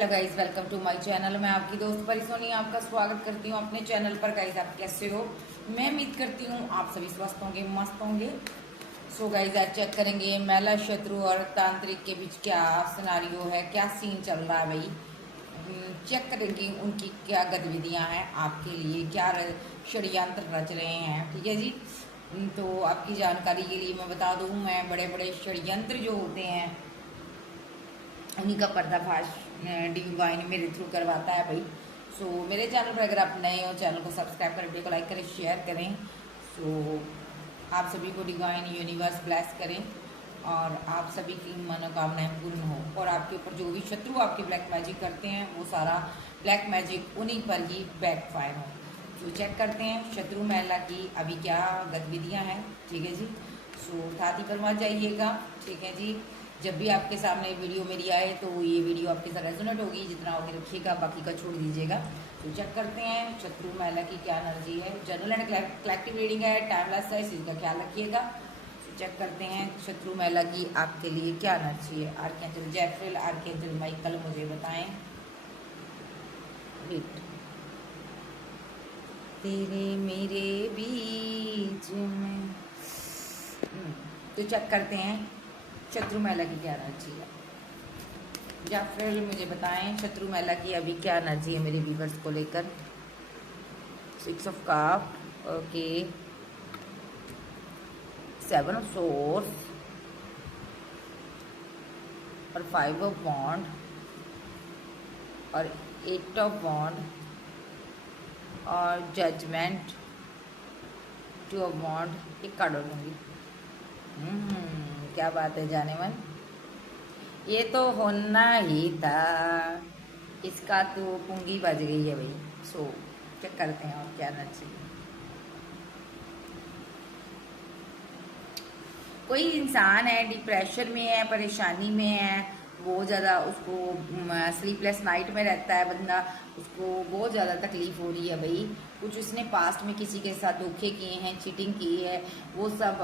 Hello guys, welcome to my channel. मैं आपकी दोस्त परी सोनी आपका स्वागत करती हूँ अपने चैनल पर। गाइस, आप कैसे हो? मैं उम्मीद करती हूँ आप सभी स्वस्थ होंगे, मस्त होंगे। सो गाइस, आज चेक करेंगे महिला शत्रु और तांत्रिक के बीच क्या सिनारियो है, क्या सीन चल रहा है भाई। चेक करेंगे उनकी क्या गतिविधियां हैं, आपके लिए क्या षड्यंत्र रच रहे हैं। ठीक है जी। तो आपकी जानकारी के लिए मैं बता दूं, मैं बड़े बड़े षड्यंत्र जो होते हैं उन्हीं का पर्दाफाश डिवाइन मेरे थ्रू करवाता है भाई। सो मेरे चैनल पर अगर आप नए हो, चैनल को सब्सक्राइब करें, वीडियो को लाइक करें, शेयर करें। सो आप सभी को डिवाइन यूनिवर्स ब्लेस करें और आप सभी की मनोकामनाएं पूर्ण हो। और आपके ऊपर जो भी शत्रु आपके ब्लैक मैजिक करते हैं वो सारा ब्लैक मैजिक उन्हीं पर ही बैकफायर हो। तो चेक करते हैं शत्रु महिला की अभी क्या गतिविधियां हैं। ठीक है जी। सो थाती पर मत जाइएगा। ठीक है जी। जब भी आपके सामने वीडियो मेरी आए तो ये वीडियो आपके साथ रेजोनेट होगी, जितना होगी रखिएगा, बाकी का छोड़ दीजिएगा। तो चेक करते हैं शत्रु महिला की क्या एनर्जी है। जनरल एंड कलेक्टिव रीडिंग है, टाइमलेस है, इस चीज़ का ख्याल रखिएगा। तो चेक करते हैं शत्रु महिला की आपके लिए क्या एनर्जी है। आर्कएंजल जैफ्रिल, आर्कएंजल माइकल, मुझे बताएं। वेट, तेरे मेरे बीच में। तो चेक करते हैं शत्रु महिला की क्या एनर्जी है। या फिर मुझे बताएं शत्रु महिला की अभी क्या एनर्जी है मेरे व्यूवर्स को लेकर। 6 of cup, okay, 7 of source और 5 ऑफ वॉन्ड और 8 ऑफ वॉन्ड और जजमेंट, 2 ऑफ वॉन्ड। एक कार्ड और लूंगी। क्या बात है जाने मन, ये तो होना ही था। इसका तो पुंगी बज गई है भाई। सो चेक करते हैं और क्या एनर्जी। कोई इंसान है डिप्रेशन में है, परेशानी में है, बहुत ज़्यादा उसको स्लीपलेस नाइट में रहता है बंदा, उसको बहुत ज़्यादा तकलीफ हो रही है भाई। कुछ उसने पास्ट में किसी के साथ धोखे किए हैं, चीटिंग की है, वो सब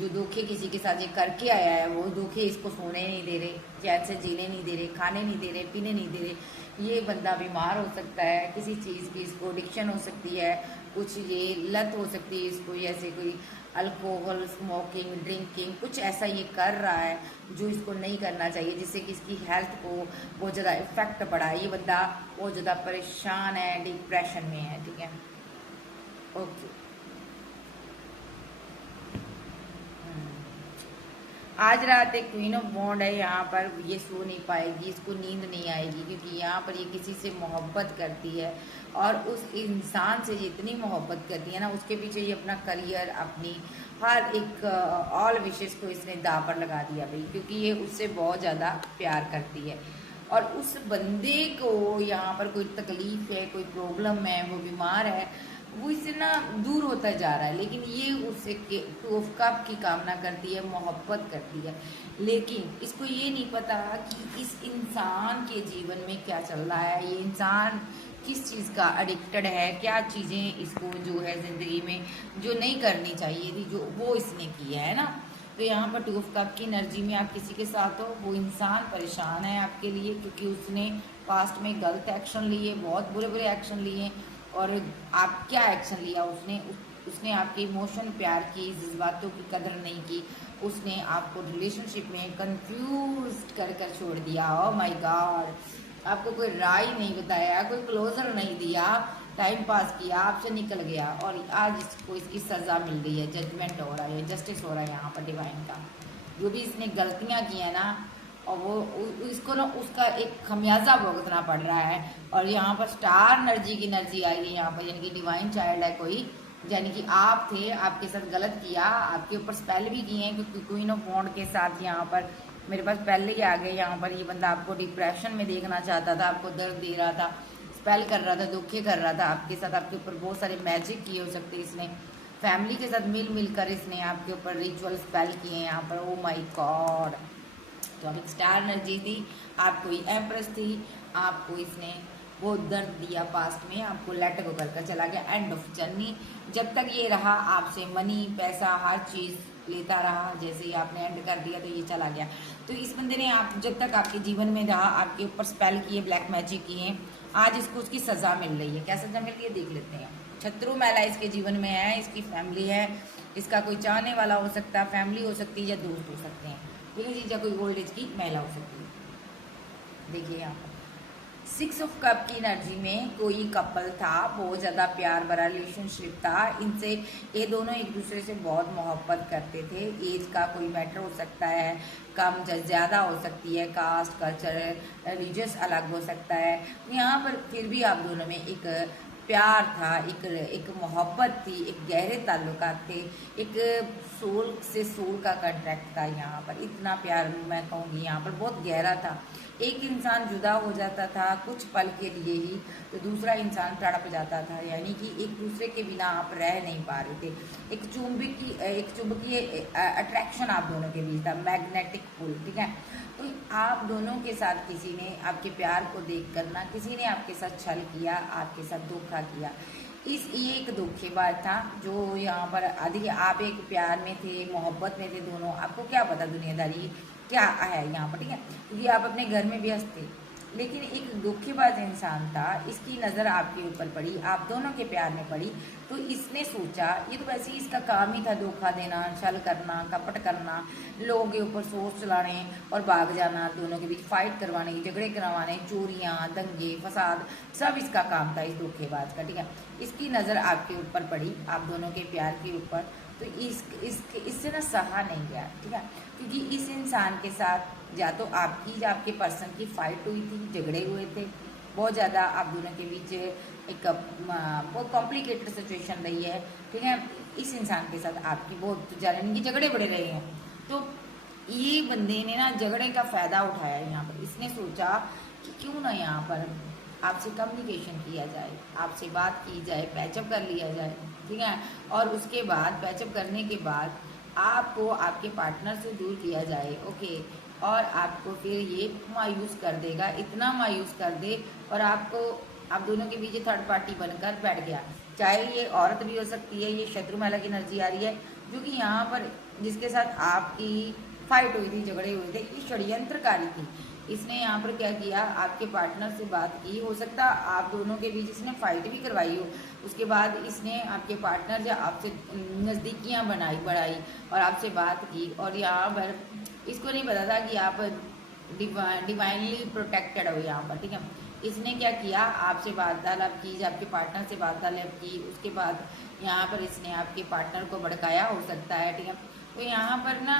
जो धोखे किसी के साथ ये करके आया है, वो धोखे इसको सोने नहीं दे रहे, चैन से जीने नहीं दे रहे, खाने नहीं दे रहे, पीने नहीं दे रहे। ये बंदा बीमार हो सकता है, किसी चीज़ की इसको एडिक्शन हो सकती है, कुछ ये लत हो सकती है इसको, जैसे कोई अल्कोहल, स्मोकिंग, ड्रिंकिंग, कुछ ऐसा ये कर रहा है जो इसको नहीं करना चाहिए, जिससे कि इसकी हेल्थ को बहुत ज़्यादा इफेक्ट पड़ा है। ये बंदा बहुत ज़्यादा परेशान है, डिप्रेशन में है। ठीक है, ओके। आज रात एक क्वीन ऑफ वॉन्ड है यहाँ पर, ये सो नहीं पाएगी, इसको नींद नहीं आएगी, क्योंकि यहाँ पर ये किसी से मोहब्बत करती है और उस इंसान से जितनी मोहब्बत करती है ना, उसके पीछे ये अपना करियर, अपनी हर एक ऑल विशेस को इसने दांव पर लगा दिया भाई, क्योंकि ये उससे बहुत ज़्यादा प्यार करती है। और उस बंदे को यहाँ पर कोई तकलीफ है, कोई प्रॉब्लम है, वो बीमार है, वो इससे ना दूर होता जा रहा है, लेकिन ये उससे 2 ऑफ कप की कामना करती है, मोहब्बत करती है, लेकिन इसको ये नहीं पता कि इस इंसान के जीवन में क्या चल रहा है, ये इंसान किस चीज़ का एडिक्टेड है, क्या चीज़ें इसको जो है ज़िंदगी में जो नहीं करनी चाहिए थी, जो वो इसने की है ना। तो यहाँ पर 2 ऑफ कप की एनर्जी में आप किसी के साथ हो, वो इंसान परेशान है आपके लिए, क्योंकि उसने पास्ट में गलत एक्शन लिए, बहुत बुरे बुरे एक्शन लिए। और आप क्या एक्शन लिया उसने आपके इमोशन, प्यार की, जज्बातों की कदर नहीं की, उसने आपको रिलेशनशिप में कंफ्यूज कर कर छोड़ दिया। ओह माय गॉड, आपको कोई राय नहीं बताया, कोई क्लोजर नहीं दिया, टाइम पास किया, आपसे निकल गया और आज इसको इसकी सज़ा मिल रही है, जजमेंट हो रहा है, जस्टिस हो रहा है यहाँ पर डिवाइन का। जो भी इसने गलतियाँ की हैं ना, और वो इसको ना उसका एक खमियाजा भुगतना पड़ रहा है। और यहाँ पर स्टार एनर्जी की एनर्जी आई है यहाँ पर, यानी कि डिवाइन चाइल्ड है कोई, यानी कि आप थे, आपके साथ गलत किया, आपके ऊपर स्पेल भी किए हैं, क्योंकि क्वीन ऑफ वॉन्ड के साथ यहाँ पर मेरे पास पहले ही आ गए। यहाँ पर ये बंदा आपको डिप्रेशन में देखना चाहता था, आपको दर्द दे रहा था, स्पेल कर रहा था, धोखे कर रहा था आपके साथ, आपके ऊपर बहुत सारे मैजिक किए हो सकते इसने, फैमिली के साथ मिल कर इसने आपके ऊपर रिचुअल स्पेल किए हैं यहाँ पर। ओ माई गॉड, तो अब एक स्टार एनर्जी थी, आपको ये एम्प्रेस थी, आपको इसने बहुत दर्द दिया पास्ट में, आपको लेट गो कर चला गया, एंड ऑफ जर्नी। जब तक ये रहा आपसे मनी, पैसा, हर चीज़ लेता रहा, जैसे ही आपने एंड कर दिया तो ये चला गया। तो इस बंदे ने आप जब तक आपके जीवन में रहा, आपके ऊपर स्पेल किए, ब्लैक मैजिक किए, आज इसको उसकी सज़ा मिल रही है। क्या सज़ा मिल रही है देख लेते हैं। शत्रु महिला इसके जीवन में है, इसकी फैमिली है, इसका कोई चाहने वाला हो सकता है, फैमिली हो सकती है या दोस्त हो सकते हैं, ठीक है जी, या कोई ओल्ड एज की महिला हो सकती है। देखिए यहाँ पर 6 ऑफ कप की एनर्जी में कोई कपल था, बहुत ज़्यादा प्यार भरा रिलेशनशिप था इनसे, ये दोनों एक दूसरे से बहुत मोहब्बत करते थे। एज का कोई मैटर हो सकता है, कम ज़्यादा हो सकती है, कास्ट कल्चर रिलीजियस अलग हो सकता है। यहाँ पर फिर भी आप दोनों में एक प्यार था, एक मोहब्बत थी, एक गहरे ताल्लुकात थे, एक सोल से सोल का कॉन्ट्रैक्ट था। यहाँ पर इतना प्यार मैं कहूँगी यहाँ पर बहुत गहरा था। एक इंसान जुदा हो जाता था कुछ पल के लिए ही, तो दूसरा इंसान तड़प जाता था, यानी कि एक दूसरे के बिना आप रह नहीं पा रहे थे। एक चुंबकीय अट्रैक्शन आप दोनों के बीच था, मैग्नेटिक पुल, ठीक है। तो आप दोनों के साथ किसी ने आपके प्यार को देख कर ना, किसी ने आपके साथ छल किया, आपके साथ धोखा किया। ये एक धोखेबाज था जो यहाँ पर आदि, आप एक प्यार में थे, मोहब्बत में थे दोनों, आपको क्या पता दुनियादारी क्या है यहाँ पर, ठीक है, क्योंकि आप अपने घर में व्यस्त थे। लेकिन एक धोखेबाज इंसान था, इसकी नज़र आपके ऊपर पड़ी, आप दोनों के प्यार में पड़ी, तो इसने सोचा, ये तो वैसे ही इसका काम ही था धोखा देना, छल करना, कपट करना, लोगों के ऊपर सोच चलाने और भाग जाना, दोनों के बीच फाइट करवाने, झगड़े करवाने, चोरियाँ, दंगे फसाद, सब इसका काम था इस धोखेबाज का, ठीक है। इसकी नज़र आपके ऊपर पड़ी, आप दोनों के प्यार के ऊपर, तो इससे ना सहा नहीं गया, ठीक है, क्योंकि इस इंसान के साथ या तो आपकी या आपके पर्सन की फाइट हुई थी, झगड़े हुए थे बहुत ज़्यादा, आप दोनों के बीच एक बहुत कॉम्प्लिकेटेड सिचुएशन रही है, ठीक है। इस इंसान के साथ आपकी बहुत ज़्यादा इनकी झगड़े बढ़े रहे हैं। तो ये बंदे ने ना झगड़े का फ़ायदा उठाया यहाँ पर, इसने सोचा कि क्यों ना यहाँ पर आपसे कम्युनिकेशन किया जाए, आपसे बात की जाए, पैचअप कर लिया जाए, ठीक है। और उसके बाद पैचअप करने के बाद आपको आपके पार्टनर से दूर किया जाए, ओके, और आपको फिर ये मायूस कर देगा, इतना मायूस कर दे, और आपको आप दोनों के बीच थर्ड पार्टी बनकर बैठ गया। चाहे ये औरत भी हो सकती है, ये शत्रु महिला की एनर्जी आ रही है, जो कि यहाँ पर जिसके साथ आपकी फाइट हुई थी, झगड़े हुए थे, ये षड्यंत्रकारी थी। इसने यहाँ पर क्या किया, आपके पार्टनर से बात की, हो सकता आप दोनों के बीच इसने फाइट भी करवाई हो, उसके बाद इसने आपके पार्टनर से आपसे नज़दीकियाँ बढ़ाई और आपसे बात की, और यहाँ पर इसको नहीं पता था कि आप डिवाइनली प्रोटेक्टेड हो यहाँ पर, ठीक है। इसने क्या किया, आपसे वार्तालाप की, आपके पार्टनर से वार्तालाप की, उसके बाद यहाँ पर इसने आपके पार्टनर को भड़काया हो सकता है, ठीक है। तो यहाँ पर ना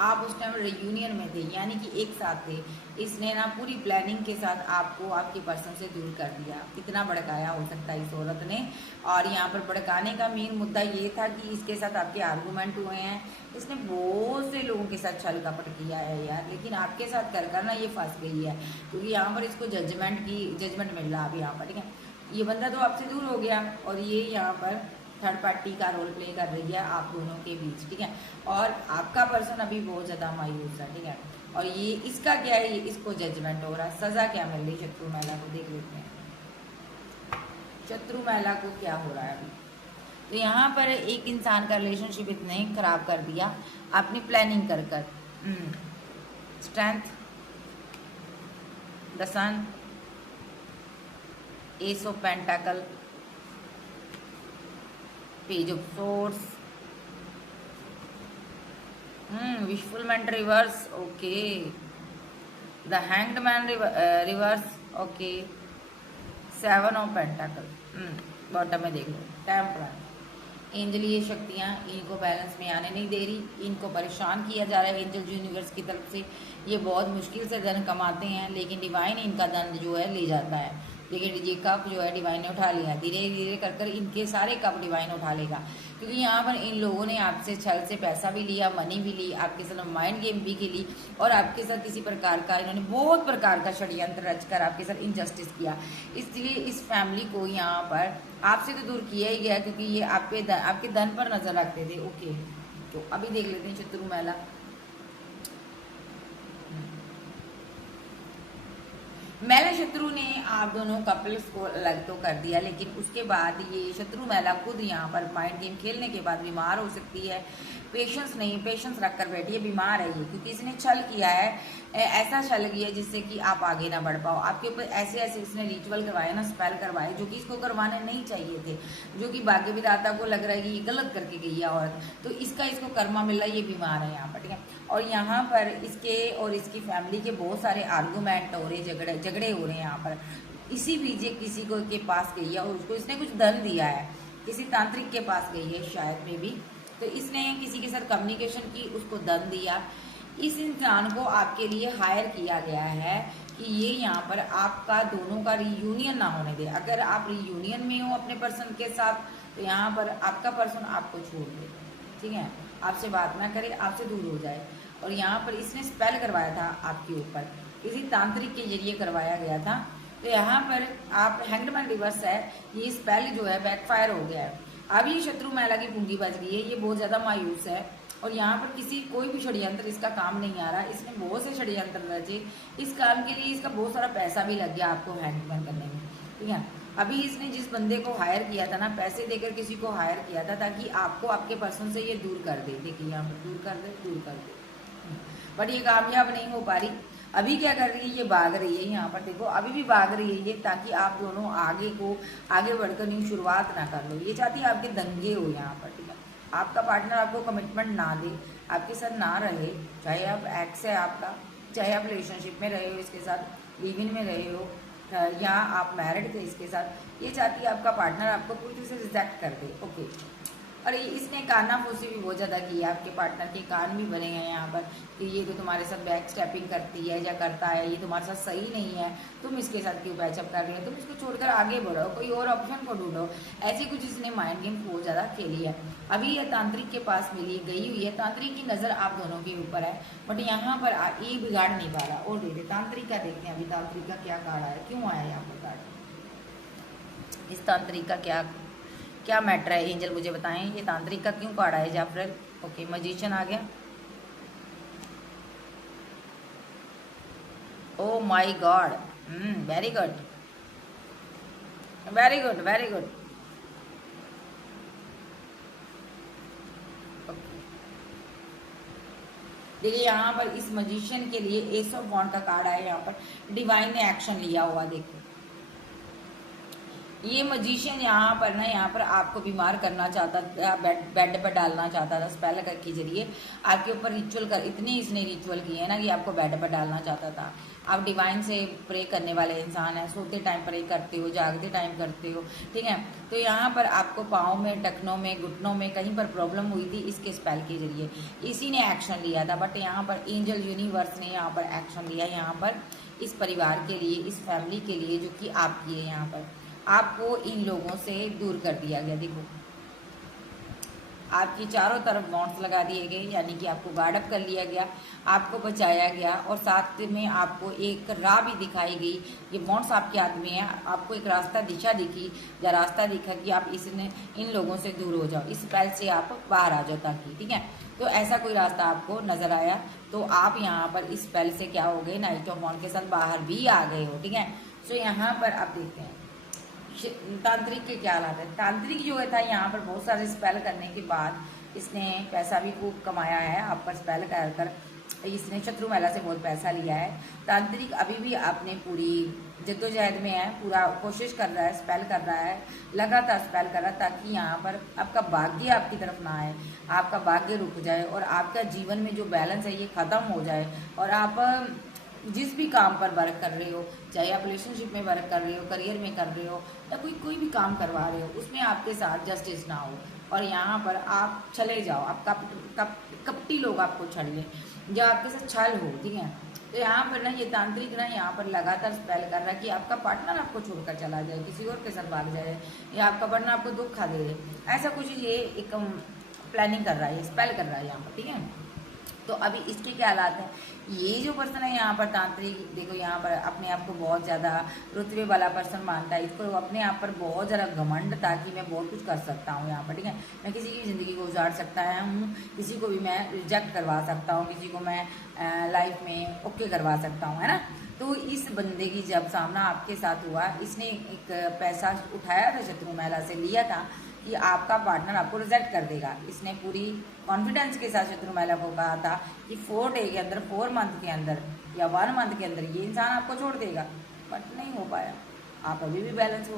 आप उस टाइम रियूनियन में थे, यानी कि एक साथ थे, इसने ना पूरी प्लानिंग के साथ आपको आपके पर्सन से दूर कर दिया, इतना भड़काया हो सकता है इस औरत ने। और यहाँ पर भड़काने का मेन मुद्दा ये था कि इसके साथ आपके आर्गूमेंट हुए हैं, इसने बहुत से लोगों के साथ छल कपट किया है यार, लेकिन आपके साथ कर ना ये फंस गई है, क्योंकि यहाँ पर इसको जजमेंट मिल रहा है अभी यहाँ पर, ठीक है। ये बंदा तो आपसे दूर हो गया, और ये यहाँ पर थर्ड पार्टी का रोल प्ले कर रही है आप दोनों के बीच, ठीक है। और आपका पर्सन अभी बहुत ज़्यादा मायूस है, ठीक है। और ये इसका क्या है, ये इसको जजमेंट हो रहा है, सज़ा क्या मिल रही शत्रु महिला को, देख लेते हैं शत्रु महिला को क्या हो रहा है अभी। तो यहाँ पर एक इंसान का रिलेशनशिप इतने खराब कर दिया आपने प्लानिंग कर कर। Strength, the sun, ace of pentacle, page of swords, wish fulfilment reverse, okay, the hanged man reverse, okay, 7 of pentacle, bottom में देख लो, टेम्परेंस, एंजलीय शक्तियाँ इनको बैलेंस में आने नहीं दे रही, इनको परेशान किया जा रहा है एंजल यूनिवर्स की तरफ से। ये बहुत मुश्किल से धन कमाते हैं, लेकिन डिवाइन इनका धन जो है ले जाता है। लेकिन ये कप जो है डिवाइन ने उठा लिया, धीरे धीरे कर कर इनके सारे कप डिवाइन उठा लेगा, क्योंकि यहाँ पर इन लोगों ने आपसे छल से पैसा भी लिया, मनी भी ली, आपके साथ माइंड गेम भी खेली, और आपके साथ किसी प्रकार का इन्होंने बहुत प्रकार का षड्यंत्र रचकर आपके साथ इनजस्टिस किया। इसलिए इस फैमिली को यहाँ पर आपसे तो दूर किया ही गया, क्योंकि ये आपके धन पर नजर रखते थे, ओके। तो अभी देख लेते हैं शत्रु महिला। महिला शत्रु ने आप दोनों कपल्स को अलग तो कर दिया, लेकिन उसके बाद ये शत्रु महिला खुद यहाँ पर माइंड गेम खेलने के बाद बीमार हो सकती है। पेशेंस नहीं, पेशेंस रख कर बैठी है, बीमार है ये, क्योंकि इसने छल किया है, ऐसा छल किया जिससे कि आप आगे ना बढ़ पाओ। आपके ऊपर ऐसे ऐसे इसने रिचुअल करवाए ना, स्पेल करवाए, जो कि इसको करवाने नहीं चाहिए थे, जो कि भाग्य विधाता को लग रहा है कि ये गलत करके गई है औरत, तो इसका कर्मा मिल रहा है, ये बीमार है यहाँ पर, ठीक है। और यहाँ पर इसके और इसकी फैमिली के बहुत सारे आर्गूमेंट हो रहे, झगड़े हो रहे हैं यहाँ पर। इसी बीच किसी को के पास गई है और उसको इसने कुछ धन दिया है, किसी तांत्रिक के पास गई है शायद में भी, तो इसने किसी के साथ कम्युनिकेशन की, उसको धन दिया। इस इंसान को आपके लिए हायर किया गया है कि ये यहाँ पर आपका दोनों का रीयूनियन ना होने दे। अगर आप रीयूनियन में हो अपने पर्सन के साथ, तो यहाँ पर आपका पर्सन आपको छोड़ दे, ठीक है, आपसे बात ना करे, आपसे दूर हो जाए। और यहाँ पर इसने स्पेल करवाया था आपके ऊपर, किसी तांत्रिक के जरिए करवाया गया था। तो यहाँ पर आप हैंगमैन रिवर्स है, ये स्पेल जो है बैकफायर हो गया है। अब ये शत्रु महिला की पूंजी बच गई है, ये बहुत ज्यादा मायूस है। और यहाँ पर कोई भी षड्यंत्र इसका काम नहीं आ रहा, इसने बहुत से षड्यंत्र रचे, इस काम के लिए इसका बहुत सारा पैसा भी लग गया आपको हैंडमैन करने में, ठीक है। अभी इसने जिस बंदे को हायर किया था ना, पैसे देकर किसी को हायर किया था ताकि आपको आपके पर्सन से ये दूर कर दे, देखिए यहाँ पर दूर कर दे, बट ये कामयाब नहीं हो पा रही। अभी क्या कर रही है, ये भाग रही है, यहाँ पर देखो अभी भी भाग रही है ये, ताकि आप दोनों आगे बढ़कर न्यू शुरुआत ना कर लो। ये चाहती है आपके दंगे हो यहाँ पर, ठीक है। आपका पार्टनर आपको कमिटमेंट ना दे, आपके साथ ना रहे, चाहे आप एक्स है आपका, चाहे आप रिलेशनशिप में रहे हो इसके साथ, लिव इन में रहे हो, या आप मैरिड थे इसके साथ, ये चाहती है आपका पार्टनर आपको पूरी तरह से रिजेक्ट कर दे, ओके। और इसने कानाफूसी भी बहुत ज़्यादा की है, आपके पार्टनर के कान भी बने हैं यहाँ पर कि ये तो तुम्हारे साथ बैक स्टेपिंग करती है या करता है, ये तुम्हारे साथ सही नहीं है, तुम इसके साथ क्यों पैचअप कर रहे हो, तुम इसको छोड़कर आगे बढ़ो, कोई और ऑप्शन को ढूंढो। ऐसी कुछ इसने माइंड गेम बहुत ज़्यादा खेली है। अभी ये तांत्रिक के पास मिली गई हुई है, तांत्रिक की नज़र आप दोनों के ऊपर है, बट यहाँ पर ये बिगाड़ नहीं पा रहा। और देखते तांत्रिक का, देखते हैं अभी तांत्रिक का क्या कार्ड आया, क्यों आया यहाँ पर कार्ड, इस तांत्रिक का क्या मैटर है, एंजल मुझे बताएं, ये तांत्रिक का क्यों कार्ड आया जाफर। ओके, मजिशियन आ गया, oh my God, very good very good very good. देखिए यहाँ पर इस मजिशियन के लिए एस ऑफ वॉन्ड का कार्ड आया, यहाँ पर डिवाइन ने एक्शन लिया हुआ। देखो ये मजिशियन यहाँ पर आपको बीमार करना चाहता था, बेड पर डालना चाहता था स्पेल के जरिए, आपके ऊपर रिचुअल कर, इतने इसने रिचुअल किए ना कि आपको बेड पर डालना चाहता था। आप डिवाइन से प्रे करने वाले इंसान हैं, सोते टाइम प्रे करते हो, जागते टाइम करते हो, ठीक है। तो यहाँ पर आपको पाँव में, टखनों में, घुटनों में कहीं पर प्रॉब्लम हुई थी, इसके स्पेल के जरिए इसी ने एक्शन लिया था। बट यहाँ पर एंजल यूनिवर्स ने यहाँ पर एक्शन लिया, यहाँ पर इस परिवार के लिए, इस फैमिली के लिए जो कि आपकी है। यहाँ पर आपको इन लोगों से दूर कर दिया गया। देखो आपकी चारों तरफ बॉन्ड्स लगा दिए गए, यानी कि आपको गार्ड अप कर लिया गया, आपको बचाया गया, और साथ में आपको एक राह भी दिखाई गई। ये बॉन्ड्स आपके हाथ में है, आपको एक रास्ता दिशा दिखी, या रास्ता दिखा कि आप इन लोगों से दूर हो जाओ, इस स्पेल से आप बाहर आ जाओ ताकि, ठीक है। तो ऐसा कोई रास्ता आपको नजर आया, तो आप यहाँ पर इस स्पेल से क्या हो गए, नाइट ऑफ वॉन्ड के साथ बाहर भी आ गए हो, ठीक है। तो यहाँ पर आप देखते हैं तांत्रिक के क्या हालात है। तांत्रिक जो था यहाँ पर बहुत सारे स्पेल करने के बाद इसने पैसा भी खूब कमाया है, आप पर स्पेल कर इसने शत्रु महिला से बहुत पैसा लिया है। तांत्रिक अभी भी अपने पूरी जद्दोजहद में है, पूरा कोशिश कर रहा है, स्पेल कर रहा है, लगातार स्पेल कर रहा है, ताकि यहाँ पर आपका भाग्य आपकी तरफ ना आए, आपका भाग्य रुक जाए और आपका जीवन में जो बैलेंस है ये खत्म हो जाए, और आप जिस भी काम पर वर्क कर रहे हो, चाहे आप रिलेशनशिप में वर्क कर रहे हो, करियर में कर रहे हो, या कोई भी काम करवा रहे हो, उसमें आपके साथ जस्टिस ना हो और यहाँ पर आप चले जाओ, आप कपटी लोग आपको छड़ लें, या आपके साथ छल हो, ठीक है। तो यहाँ पर ना ये तांत्रिक ना यहाँ पर लगातार स्पेल कर रहा है कि आपका पार्टनर आपको छोड़कर चला जाए, किसी और के साथ भाग जाए, या आपका पार्टनर आपको दुख खा दे, ऐसा कुछ ये एक प्लानिंग कर रहा है, स्पेल कर रहा है यहाँ पर, ठीक है। तो अभी इसके क्या हालात है, ये जो पर्सन है यहाँ पर तांत्रिक, देखो यहाँ पर अपने आप को बहुत ज़्यादा रुतबे वाला पर्सन मानता है, इसको अपने आप पर बहुत ज़्यादा घमंड था कि मैं बहुत कुछ कर सकता हूँ यहाँ पर, ठीक है। मैं किसी की ज़िंदगी को उजाड़ सकता हूँ, किसी को भी मैं रिजेक्ट करवा सकता हूँ, किसी को मैं लाइफ में ओके करवा सकता हूँ, है ना। तो इस बंदे की जब सामना आपके साथ हुआ, इसने एक पैसा उठाया था शत्रु महिला से, लिया था कि आपका पार्टनर आपको रिजेक्ट कर देगा। इसने पूरी कॉन्फिडेंस के साथ शत्रु महिला को कहा था कि 4 डे के अंदर, 4 मंथ के अंदर या 1 मंथ के अंदर ये इंसान आपको छोड़ देगा, बट नहीं हो पाया। आप अभी भी बैलेंस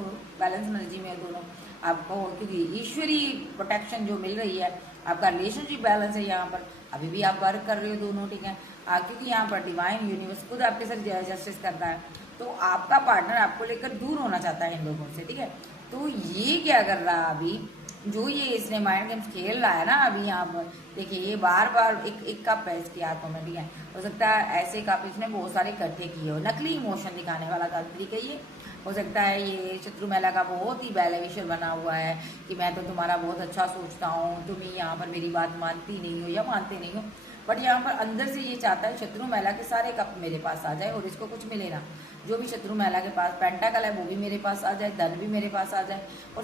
एनर्जी में दोनों आपको, क्योंकि ईश्वरीय प्रोटेक्शन जो मिल रही है, आपका रिलेशनशिप बैलेंस है यहाँ पर, अभी भी आप वर्क कर रहे हो दोनों, ठीक है। क्योंकि यहाँ पर डिवाइन यूनिवर्स खुद आपके साथ जस्टिस करता है, तो आपका पार्टनर आपको लेकर दूर होना चाहता है इन लोगों से, ठीक है। तो ये क्या कर रहा है अभी, जो ये इसने माइंड गेम्स खेल रहा है ना अभी यहाँ पर, देखिए ये बार बार एक कप है इसके हाथों में, ठीक है। हो सकता है ऐसे कप इसने बहुत सारे इकट्ठे किए हो, नकली इमोशन दिखाने वाला तांत्रिक है ये। हो सकता है ये शत्रु महिला का बहुत ही बेनिफिशियल बना हुआ है कि मैं तो तुम्हारा बहुत अच्छा सोचता हूँ, तुम ही यहाँ पर मेरी बात मानती नहीं हो या मानते नहीं हो, बट यहाँ पर अंदर से ये चाहता है शत्रु महिला के सारे कप मेरे पास आ जाए और इसको कुछ मिले ना। जो भी शत्रु महिला के पास पेंटाकल है वो भी मेरे पास आ जाए, धन भी मेरे पास आ जाए और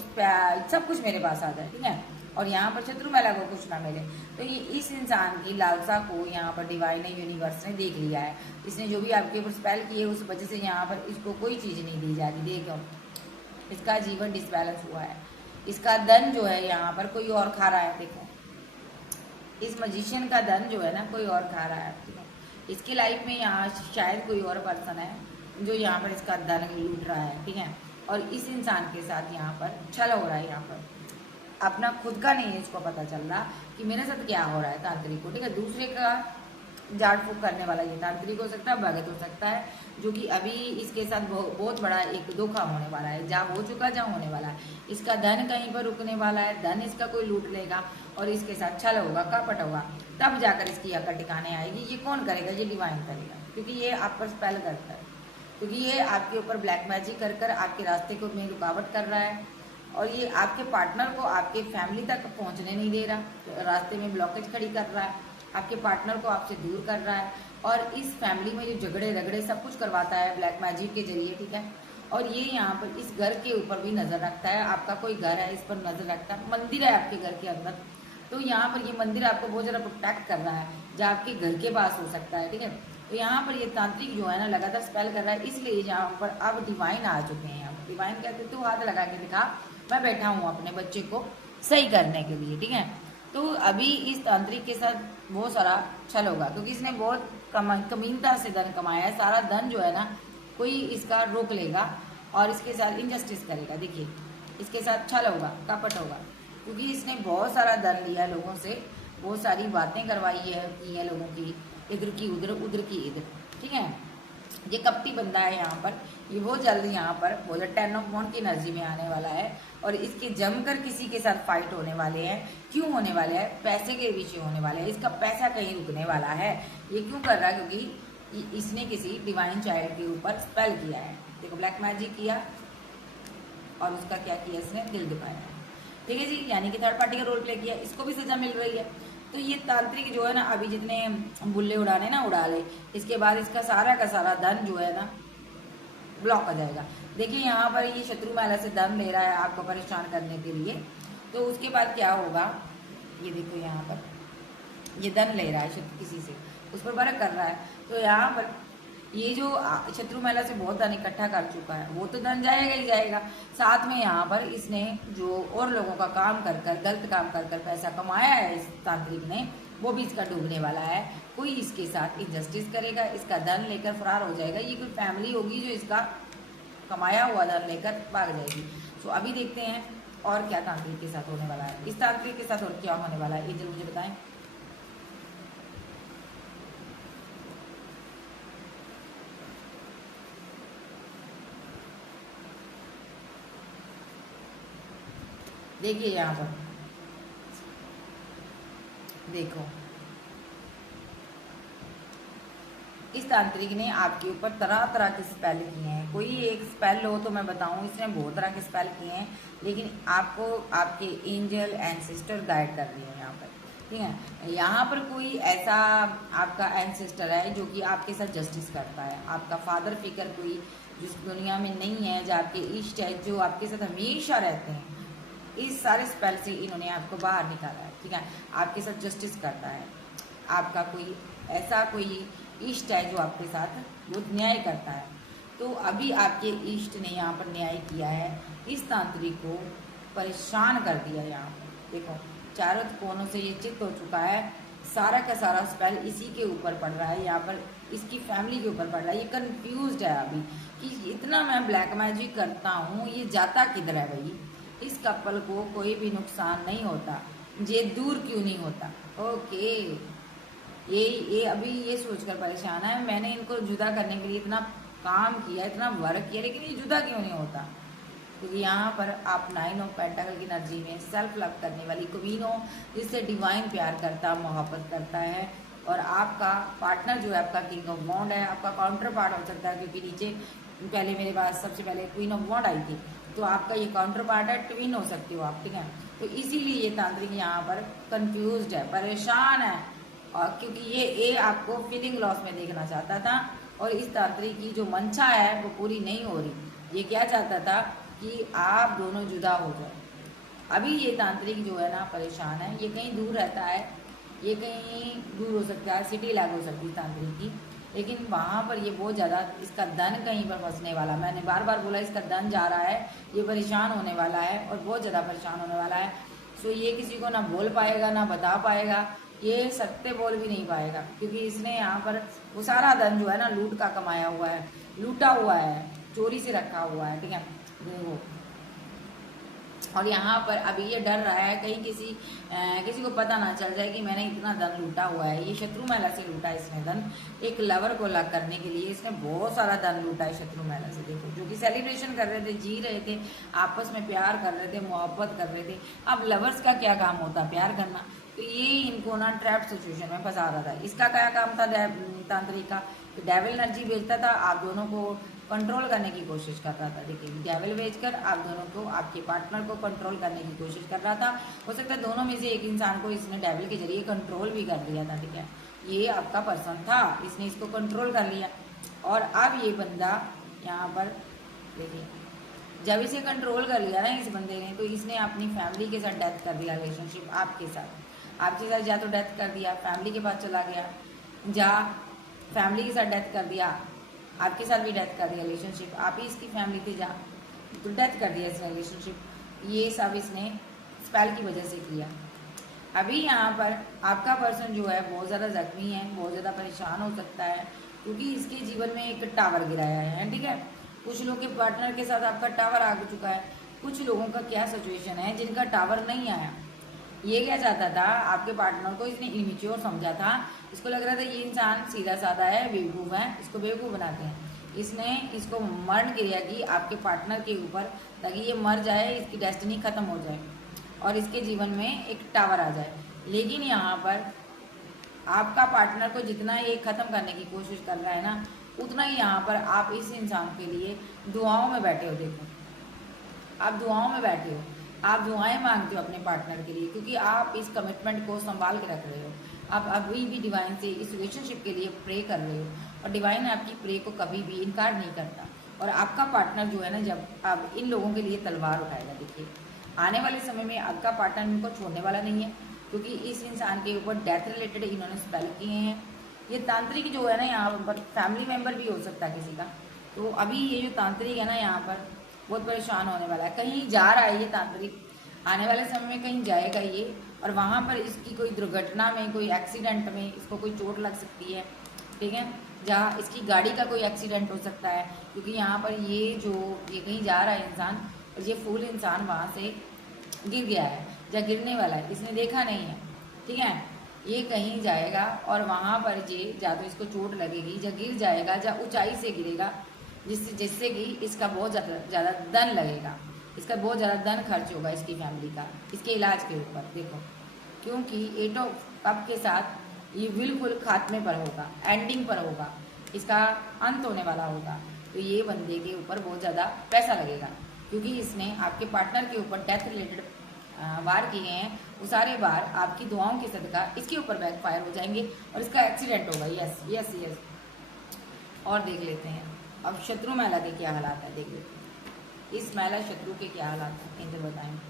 सब कुछ मेरे पास आ जाए, ठीक है। और यहाँ पर शत्रु महिला को कुछ ना मिले। तो ये इस इंसान की लालसा को यहाँ पर डिवाइन यूनिवर्स ने देख लिया है। इसने जो भी आपके ऊपर स्पेल किए उस वजह से यहाँ पर इसको कोई चीज़ नहीं दी जाती। देखो इसका जीवन डिसबैलेंस हुआ है, इसका धन जो है यहाँ पर कोई और खा रहा है। देखो इस मजिशियन का धन जो है ना कोई और खा रहा है, ठीक है। इसकी लाइफ में यहाँ शायद कोई और पर्सन है जो यहाँ पर इसका धन लूट रहा है, ठीक है। और इस इंसान के साथ यहाँ पर छल हो रहा है, यहाँ पर अपना खुद का नहीं है इसको पता चल रहा कि मेरे साथ क्या हो रहा है तांत्रिक को, ठीक है। दूसरे का झाड़ फूक करने वाला ये तांत्रिक हो सकता है, भगत हो सकता है, जो कि अभी इसके साथ बहुत बड़ा एक धोखा होने वाला है, जहाँ हो चुका जहाँ होने वाला है। इसका धन कहीं पर रुकने वाला है, धन इसका कोई लूट लेगा और इसके साथ छल होगा, कपट होगा, तब जाकर इसकी अकड़ ठिकाने आएगी। ये कौन करेगा? ये डिवाइन करेगा, क्योंकि ये आप पर स्पेल करता है, क्योंकि ये आपके ऊपर ब्लैक मैजिक कर कर आपके रास्ते को में रुकावट कर रहा है और ये आपके पार्टनर को आपके फैमिली तक पहुंचने नहीं दे रहा, रास्ते में ब्लॉकेज खड़ी कर रहा है, आपके पार्टनर को आपसे दूर कर रहा है और इस फैमिली में जो झगड़े रगड़े सब कुछ करवाता है ब्लैक मैजिक के जरिए, ठीक है। और ये यहाँ पर इस घर के ऊपर भी नजर रखता है, आपका कोई घर है इस पर नजर रखता है, मंदिर है आपके घर के अंदर, तो यहाँ पर ये मंदिर आपको बहुत ज़्यादा प्रोटेक्ट कर रहा है, जो आपके घर के पास हो सकता है, ठीक है। तो यहाँ पर ये तांत्रिक जो है ना लगातार स्पेल कर रहा है, इसलिए यहाँ पर अब डिवाइन आ चुके हैं। यहाँ पर डिवाइन कहते तू हाथ लगा के दिखा, मैं बैठा हूँ अपने बच्चे को सही करने के लिए, ठीक है। तो अभी इस तांत्रिक के साथ बहुत सारा छल होगा, क्योंकि इसने बहुत कमीनता से धन कमाया है। सारा धन जो है ना कोई इसका रोक लेगा और इसके साथ इनजस्टिस करेगा। देखिए इसके साथ छल होगा, कपट होगा, क्योंकि इसने बहुत सारा धन लिया लोगों से, बहुत सारी बातें करवाई है की है लोगों की, इधर की उधर, उधर की इधर, ठीक है। ये कपटी बंदा है यहाँ पर, ये बहुत जल्दी यहाँ पर बहुत 10 ऑफ वांड की एनर्जी में आने वाला है और इसके जमकर किसी के साथ फाइट होने वाले हैं। क्यों होने वाले हैं? पैसे के विषय होने वाले हैं, इसका पैसा कहीं रुकने वाला है। ये क्यों कर रहा है? क्योंकि इसने किसी डिवाइन चाइल्ड के ऊपर स्पेल किया है। देखो ब्लैक मैजिक किया और उसका क्या किया, इसने दिल दुखाया, ठीक है जी, यानी कि थर्ड पार्टी का रोल प्ले किया, इसको भी सजा मिल रही है। तो ये तांत्रिक जो है ना अभी जितने बुल्ले उड़ाने ना उड़ा ले, इसके बाद इसका सारा का सारा धन जो है ना ब्लॉक हो जाएगा। देखिए यहाँ पर ये शत्रु महिला से धन ले रहा है आपको परेशान करने के लिए, तो उसके बाद क्या होगा ये देखो यहाँ पर ये धन ले रहा है किसी से, उस पर वर्क कर रहा है। तो यहाँ पर ये जो शत्रु महिला से बहुत धन इकट्ठा कर चुका है वो तो धन जाएगा ही जाएगा, साथ में यहाँ पर इसने जो और लोगों का काम कर कर गलत काम कर कर पैसा कमाया है इस तांत्रिक ने, वो भी इसका डूबने वाला है। कोई इसके साथ इनजस्टिस करेगा, इसका धन लेकर फरार हो जाएगा। ये कोई फैमिली होगी जो इसका कमाया हुआ धन लेकर भाग जाएगी। तो अभी देखते हैं और क्या तांत्रिक के साथ होने वाला है, इस तांत्रिक के साथ और क्या होने वाला है, ये जरूर मुझे बताएं। देखिए यहाँ पर देखो इस तांत्रिक ने आपके ऊपर तरह तरह के स्पेल किए हैं। कोई एक स्पेल हो तो मैं बताऊं, इसने बहुत तरह के स्पेल किए हैं, लेकिन आपको आपके एंजल एंसेस्टर गाइड कर रहे हैं यहाँ पर, ठीक है। यहाँ पर कोई ऐसा आपका एंसेस्टर है जो कि आपके साथ जस्टिस करता है, आपका फादर फिगर कोई जिस दुनिया में नहीं है, जो आपके इष्ट है, जो आपके साथ हमेशा रहते हैं। इस सारे स्पेल से इन्होंने आपको बाहर निकाला है, ठीक है। आपके साथ जस्टिस करता है, आपका कोई ऐसा कोई इष्ट है जो आपके साथ वो न्याय करता है। तो अभी आपके इष्ट ने यहाँ पर न्याय किया है, इस तांत्रिक को परेशान कर दिया। यहाँ पर देखो चारों कोनों से ये चित्त हो चुका है, सारा का सारा स्पेल इसी के ऊपर पड़ रहा है, यहाँ पर इसकी फैमिली के ऊपर पड़ रहा है। ये कंफ्यूज्ड है अभी कि इतना मैं ब्लैक मैजिक करता हूँ, ये जाता किधर है भाई, इस कपल को कोई भी नुकसान नहीं होता, ये दूर क्यों नहीं होता। ओके, ये अभी ये सोचकर परेशान है, मैंने इनको जुदा करने के लिए इतना काम किया, इतना वर्क किया, लेकिन ये जुदा क्यों नहीं होता। क्योंकि यहाँ पर आप 9 ऑफ पेंटाकल की एनर्जी में सेल्फ लव करने वाली क्वीन हो, जिससे डिवाइन प्यार करता, मोहब्बत करता है। और आपका पार्टनर जो है आपका किंग ऑफ वॉन्ड है, आपका काउंटर पार्ट हो सकता है, क्योंकि नीचे पहले मेरे पास सबसे पहले क्वीन ऑफ वॉन्ड आई थी, तो आपका ये काउंटर पार्ट है, ट्विन हो सकती हो आप, ठीक है। तो इसीलिए ये तांत्रिक यहाँ पर कंफ्यूज्ड है, परेशान है, और क्योंकि ये आपको फीलिंग लॉस में देखना चाहता था, और इस तांत्रिक की जो मंशा है वो पूरी नहीं हो रही। ये क्या चाहता था कि आप दोनों जुदा हो जाए। अभी ये तांत्रिक जो है ना परेशान है, ये कहीं दूर रहता है, ये कहीं दूर हो सकता है, सिटी लैग हो सकती है तांत्रिक की, लेकिन वहाँ पर ये बहुत ज़्यादा इसका धन कहीं पर फंसने वाला, मैंने बार बार बोला इसका धन जा रहा है, ये परेशान होने वाला है और बहुत ज़्यादा परेशान होने वाला है। सो ये किसी को ना बोल पाएगा ना बता पाएगा, ये सत्य बोल भी नहीं पाएगा, क्योंकि इसने यहाँ पर वो सारा धन जो है ना लूट का कमाया हुआ है, लूटा हुआ है, चोरी से रखा हुआ है, ठीक है वो। और यहाँ पर अभी ये डर रहा है कहीं किसी को पता ना चल जाए कि मैंने इतना धन लूटा हुआ है। ये शत्रु महिला से लूटा है इसने धन, एक लवर को अलग करने के लिए इसने बहुत सारा धन लूटा है शत्रु महिला से। देखो जो कि सेलिब्रेशन कर रहे थे, जी रहे थे, आपस में प्यार कर रहे थे, मोहब्बत कर रहे थे। अब लवर्स का क्या काम होता है, प्यार करना, तो ये इनको ना ट्रैप सिचुएशन में फंसा रहा था। इसका क्या काम था तांत्रिक का, तो डेविल एनर्जी भेजता था, आप दोनों को कंट्रोल करने की कोशिश कर रहा था। देखिए डेविल भेजकर आप दोनों को, आपके पार्टनर को कंट्रोल करने की कोशिश कर रहा था। हो सकता है दोनों में से एक इंसान को इसने डेविल के जरिए कंट्रोल भी कर लिया था, ठीक है। ये आपका पर्सन था, इसने इसको कंट्रोल कर लिया, और अब ये बंदा यहाँ पर देखिए जब इसे कंट्रोल कर लिया ना इस बंदे ने, तो इसने अपनी फैमिली के साथ डेथ कर दिया, रिलेशनशिप आपके साथ या तो डेथ कर दिया, फैमिली के पास चला गया, जा फैमिली के साथ डेथ कर दिया, आपके साथ भी डेथ कर दिया रिलेशनशिप, आप ही इसकी फैमिली थी जा, तो डेथ कर दिया इस रिलेशनशिप। ये सब इसने स्पेल की वजह से किया। अभी यहाँ पर आपका पर्सन जो है बहुत ज़्यादा जख्मी है, बहुत ज़्यादा परेशान हो सकता है, क्योंकि इसके जीवन में एक टावर गिराया है, ठीक है। कुछ लोग के पार्टनर के साथ आपका टावर आ चुका है, कुछ लोगों का क्या सिचुएशन है जिनका टावर नहीं आया। ये क्या चाहता था, आपके पार्टनर को इसने इमेच्योर समझा था, इसको लग रहा था ये इंसान सीधा साधा है, बेवकूफ़ है, इसको बेवकूफ़ बनाते हैं। इसने इसको मरण क्रिया की आपके पार्टनर के ऊपर, ताकि ये मर जाए, इसकी डेस्टिनी खत्म हो जाए और इसके जीवन में एक टावर आ जाए। लेकिन यहाँ पर आपका पार्टनर को जितना ये ख़त्म करने की कोशिश कर रहा है ना, उतना ही यहाँ पर आप इस इंसान के लिए दुआओं में बैठे हो। देखो आप दुआओं में बैठे हो, आप दुआएं मांगते हो अपने पार्टनर के लिए, क्योंकि आप इस कमिटमेंट को संभाल के रख रहे हो। आप अभी भी डिवाइन से इस रिलेशनशिप के लिए प्रे कर रहे हो, और डिवाइन आपकी प्रे को कभी भी इनकार नहीं करता। और आपका पार्टनर जो है ना, जब अब इन लोगों के लिए तलवार उठाएगा, देखिए आने वाले समय में आपका पार्टनर इनको छोड़ने वाला नहीं है, क्योंकि इस इंसान के ऊपर डेथ रिलेटेड इन्होंने स्पेल किए हैं। ये तांत्रिक जो है ना यहाँ पर फैमिली मेम्बर भी हो सकता है किसी का। तो अभी ये जो तांत्रिक है ना यहाँ पर बहुत परेशान होने वाला है, कहीं जा रहा है ये तांत्रिक, आने वाले समय में कहीं जाएगा ये, और वहाँ पर इसकी कोई दुर्घटना में, कोई एक्सीडेंट में इसको कोई चोट लग सकती है, ठीक है। जहाँ इसकी गाड़ी का कोई एक्सीडेंट हो सकता है, क्योंकि यहाँ पर ये कहीं जा रहा है इंसान, और ये फुल इंसान वहाँ से गिर गया है या गिरने वाला है, इसने देखा नहीं है, ठीक है। ये कहीं जाएगा और वहाँ पर ये या तो इसको चोट लगेगी, या गिर जाएगा, या ऊंचाई से गिरेगा, जिससे कि इसका बहुत ज़्यादा धन लगेगा, इसका बहुत ज़्यादा धन खर्च होगा इसकी फैमिली का, इसके इलाज के ऊपर। देखो क्योंकि 8 ऑफ कप के साथ ये बिल्कुल खात्मे पर होगा, एंडिंग पर होगा, इसका अंत होने वाला होगा। तो ये बंदे के ऊपर बहुत ज़्यादा पैसा लगेगा, क्योंकि इसने आपके पार्टनर के ऊपर डेथ रिलेटेड वार किए हैं। वो सारे वार आपकी दुआओं के सदका इसके ऊपर बैकफायर हो जाएंगे और इसका एक्सीडेंट होगा। Yes yes yes. और देख लेते हैं अब शत्रु महिला के क्या हालात है, देख लेते हैं इस महिला शत्रु के क्या हालात हैं, इनसे बताएंगे।